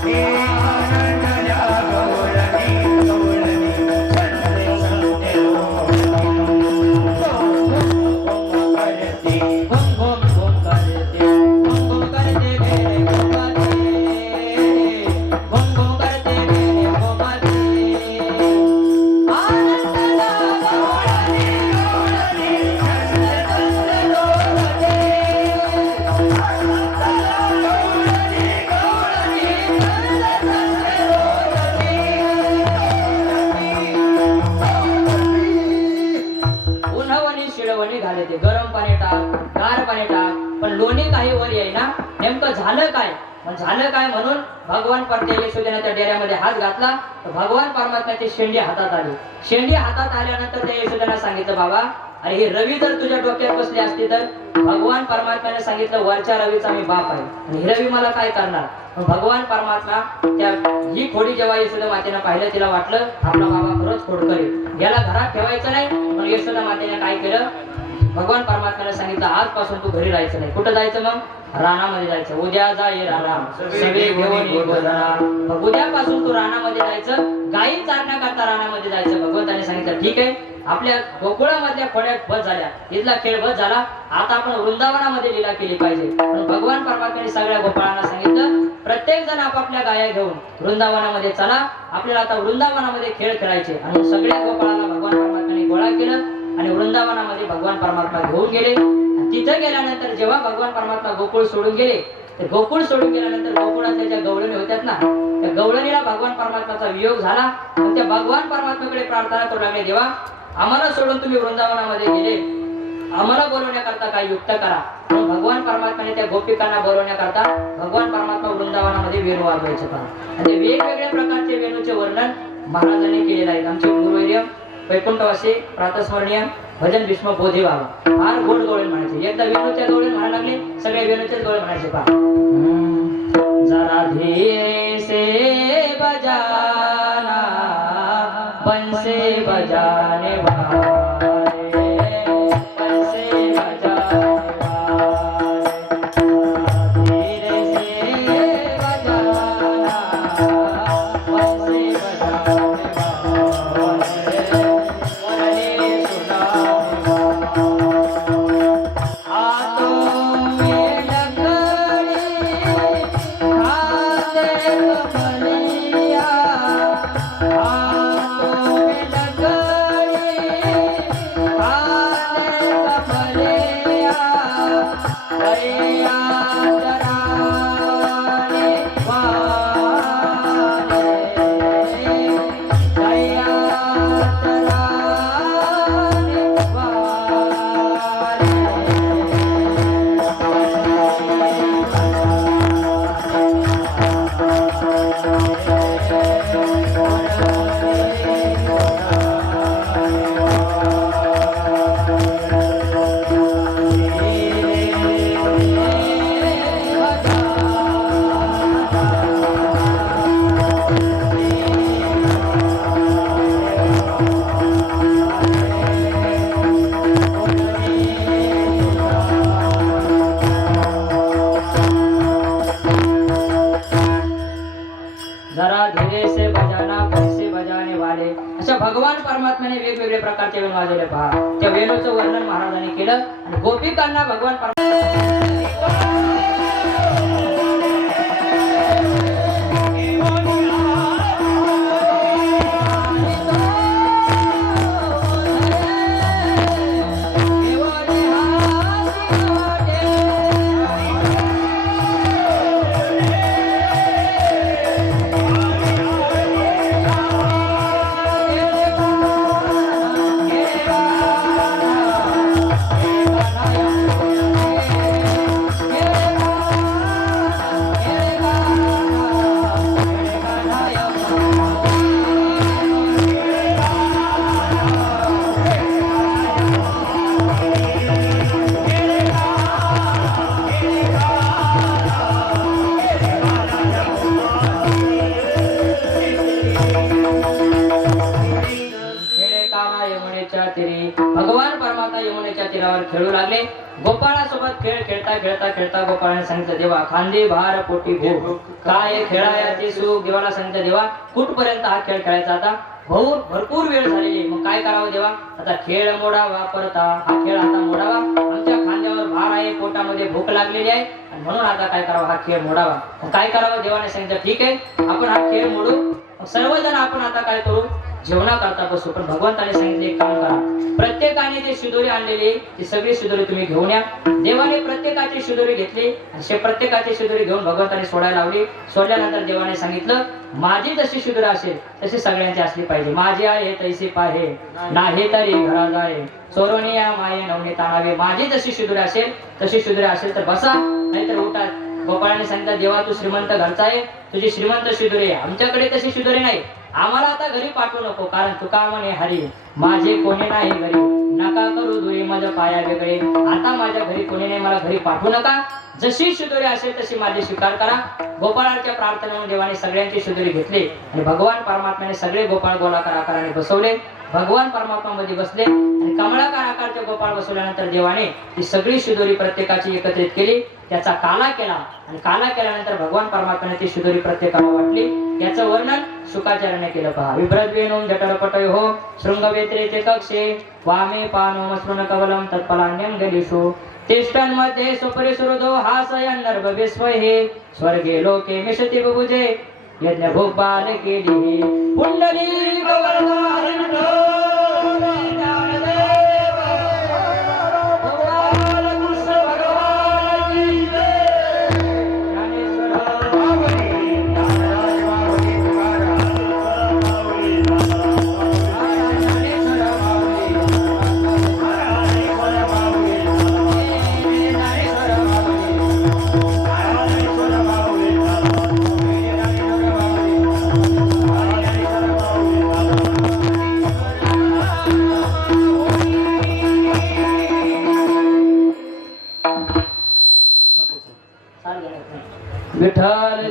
हे आनंदल्या गवळणी गवळणी छटले छटले गवळणी घुम घुम घुम करते घुम घुम करते मेरे घुमते घुम घुम करते मेरे घुमते आनंदल्या गवळणी गवळणी छटले छटले गवळणी उन्हवणी शिळवणी घालायचे गरम पाणी टाक गार पाणी टाक पण लोणी काही वर येईना नेमकं झालं काय पण झालं काय म्हणून भगवान परते यशोदेने त्या डेऱ्यामध्ये हात घातला तर भगवान परमात्म्याची शेंडी हातात आली शेंडी हातात आल्यानंतर त्या यशोदेने सांगितलं बाबा अरे ही रवी जर तुझ्या डोक्यात बसली असती तर भगवान परमात्म्याने सांगितलं वरच्या रवीचा मी बाप आहे आणि ही रवी मला काय करणार मग भगवान परमात्मा त्या ही खोडी जेव्हा यशोदा मातेनं पाहिलं तिला वाटलं आपला बाबा खरंच खोड करेल याला घरात ठेवायचं नाही मग यशोदा मातेने काय केलं भगवान परमात्म्याने सांगितलं आजपासून तू घरी राहायचं नाही कुठं जायचं मग रानामध्ये जायचं उद्या जा ये राणा सगळे घेऊन ये गोधरा मग उद्यापासून तू रानामध्ये जायचं गायी चारण्याकरता रानामध्ये जायचं भगवंताने सांगितलं ठीक आहे आपल्या गोकुळामधल्या खोड्यात बस झाल्या इथला खेळ बस झाला आता आपण वृंदावनामध्ये लीला केली पाहिजे पण भगवान परमात्म्याने सगळ्या गोपाळांना सांगितलं प्रत्येक जण आपापल्या गाया घेऊन वृंदावनामध्ये चला आपल्याला आता वृंदावनामध्ये खेळ खेळायचे आणि सगळ्या गोपाळांना भगवान परमात्म्याने गोळा केलं आणि वृंदावनामध्ये भगवान परमात्मा घेऊन गेले तिथे गेल्यानंतर जेव्हा भगवान परमात्मा गोकुळ सोडून गेले तर गोकुळ सोडून गेल्यानंतर गोकुळातल्या ज्या गवळणी होत्यात ना त्या गवळणीला भगवान परमात्माचा वियोग झाला मग त्या भगवान परमात्म्याकडे प्रार्थना करू लागले देवा आम्हाला सोडून तुम्ही वृंदावनामध्ये गेले आम्हाला बोलवण्याकरता काही युक्त करा म्हणून भगवान परमात्म्याने त्या गोपिकांना बोलवण्याकरता भगवान परमात्मा वृंदावनामध्ये वेणू वाजवायचे पहा आणि वेगवेगळ्या प्रकारचे वेणूचे वर्णन महाराजांनी केलेले आहे आमचे गुरुवर्य वैकुंठवासी प्रातस्मरणीय भजन भीष्म बोधी बाबा फार गोड गवळे म्हणायचे एकदा वेणूच्या गवळे म्हणायला लागले सगळे वेणूचेच गवळे म्हणायचे पहा जरा धीरे से बजाना बंसे बजाने वाले बंसे बजाने वाले धीरे से बजाना बंसे बजाने वाले मुरली सुनाने वाले हाथों में लकड़ी हाथे कमलिया हाथों में लकड़ी हाथे कमलिया दरिया तराने वाले दरिया तराने जरा धीरे से बजाना पैसे बजाने वाले अशा भगवान परमात्म्याने वेगवेगळे प्रकारचे वेणू वाजवले पहा त्या वेणूचं वर्णन महाराजांनी केलं आणि गोपिकांना भगवान यमुनेच्या तीरावर खेळू लागले. गोपाळासोबत खेळ खेळता खेळता खेळता गोपाळाने सांगितलं, देवा खांदे भार पोटी भूक, काय खेळायाचे सुख. देवाला सांगितलं, देवा कुठपर्यंत हा खेळ खेळायचा, आता भरपूर वेळ झालेली, मग काय करावं देवा, आता खेळ मोडावा परता, हा खेळ आता मोडावा, आमच्या खांद्यावर भार आहे, पोटामध्ये भूक लागलेली आहे, आणि म्हणून आता काय करावं, हा खेळ मोडावा. मग काय करावं, देवाने सांगितलं, ठीक आहे आपण हा खेळ मोडू. सर्वजण आपण आता काय करू, जेवणा करता बसू. पण भगवंताने सांगितले, एक काम करा, प्रत्येकाने जे शिदोरी आणलेली ती सगळी शिदोरी तुम्ही घेऊन या. देवाने प्रत्येकाची शिदोरी घेतली आणि प्रत्येकाची शिदोरी घेऊन भगवंताने सोडायला लावली. सोडल्यानंतर देवाने सांगितलं, माझी जशी शिदोरी असेल तशी सगळ्यांची असली पाहिजे. माझी आहे तैसी पाहे, नाही तरी घरा जाय, चोरणी या माये नवने ताणावे. माझी जशी शिदोरी असेल तशी शिदोरी असेल तर बसा, नाहीतर उठा. गोपाळाने सांगितलं, देवा तू श्रीमंत घरचा आहे, तुझी श्रीमंत शिदोरी आहे, आमच्याकडे तशी शिदोरी नाही, आम्हाला आता घरी पाठवू नको. कारण तुका म्हणे हरी, माझे कोणी नाही घरी, नका करू दुरी माझ्या पाया वेगळे. आता माझ्या घरी कोणी नाही, मला घरी पाठवू नका. जशी शिदोरी असेल तशी माझी स्वीकार करा. गोपाळाच्या प्रार्थनेने देवाने सगळ्यांची शिदोरी घेतली आणि भगवान परमात्म्याने सगळे गोपाळ गोलाकार आकाराने बसवले. भगवान परमात्मा मध्ये बसले आणि कमळाकार आकारचे गोपाळ बसवल्यानंतर देवाने ती सगळी शिदोरी प्रत्येकाची एकत्रित केली, त्याचा काला केला आणि काला केल्यानंतर भगवान परमात्म्याने ती शिदोरी प्रत्येकाला वाटली. याचं वर्णन शुकाचार्याने केलं पहा. विभ्रद्वेनोम जठरपटयो शृंगवेत्रेचे कक्षे वामे पानो मस्रुन कवलम तत्फलान्यम गलिषु तेष्टांमध्ये सुपरिसुरदो हासयन नर्भविस्वहे स्वर्गे लोके मिषति बुभुजे यज्ञ भोग बाल केली पुंडली गवर्धारण विठ्ठल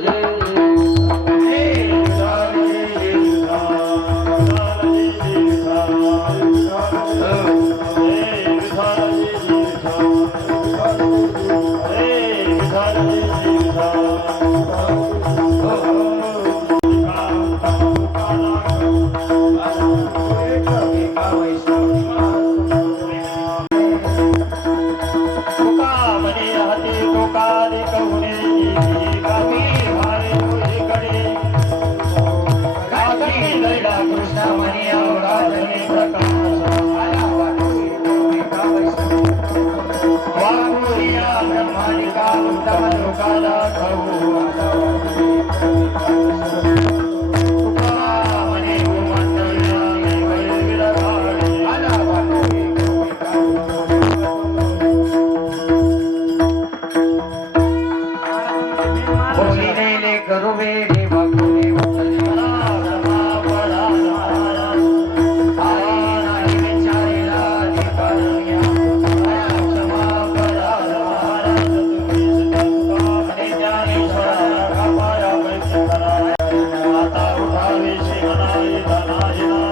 आता उठावे शिवनाई धनाई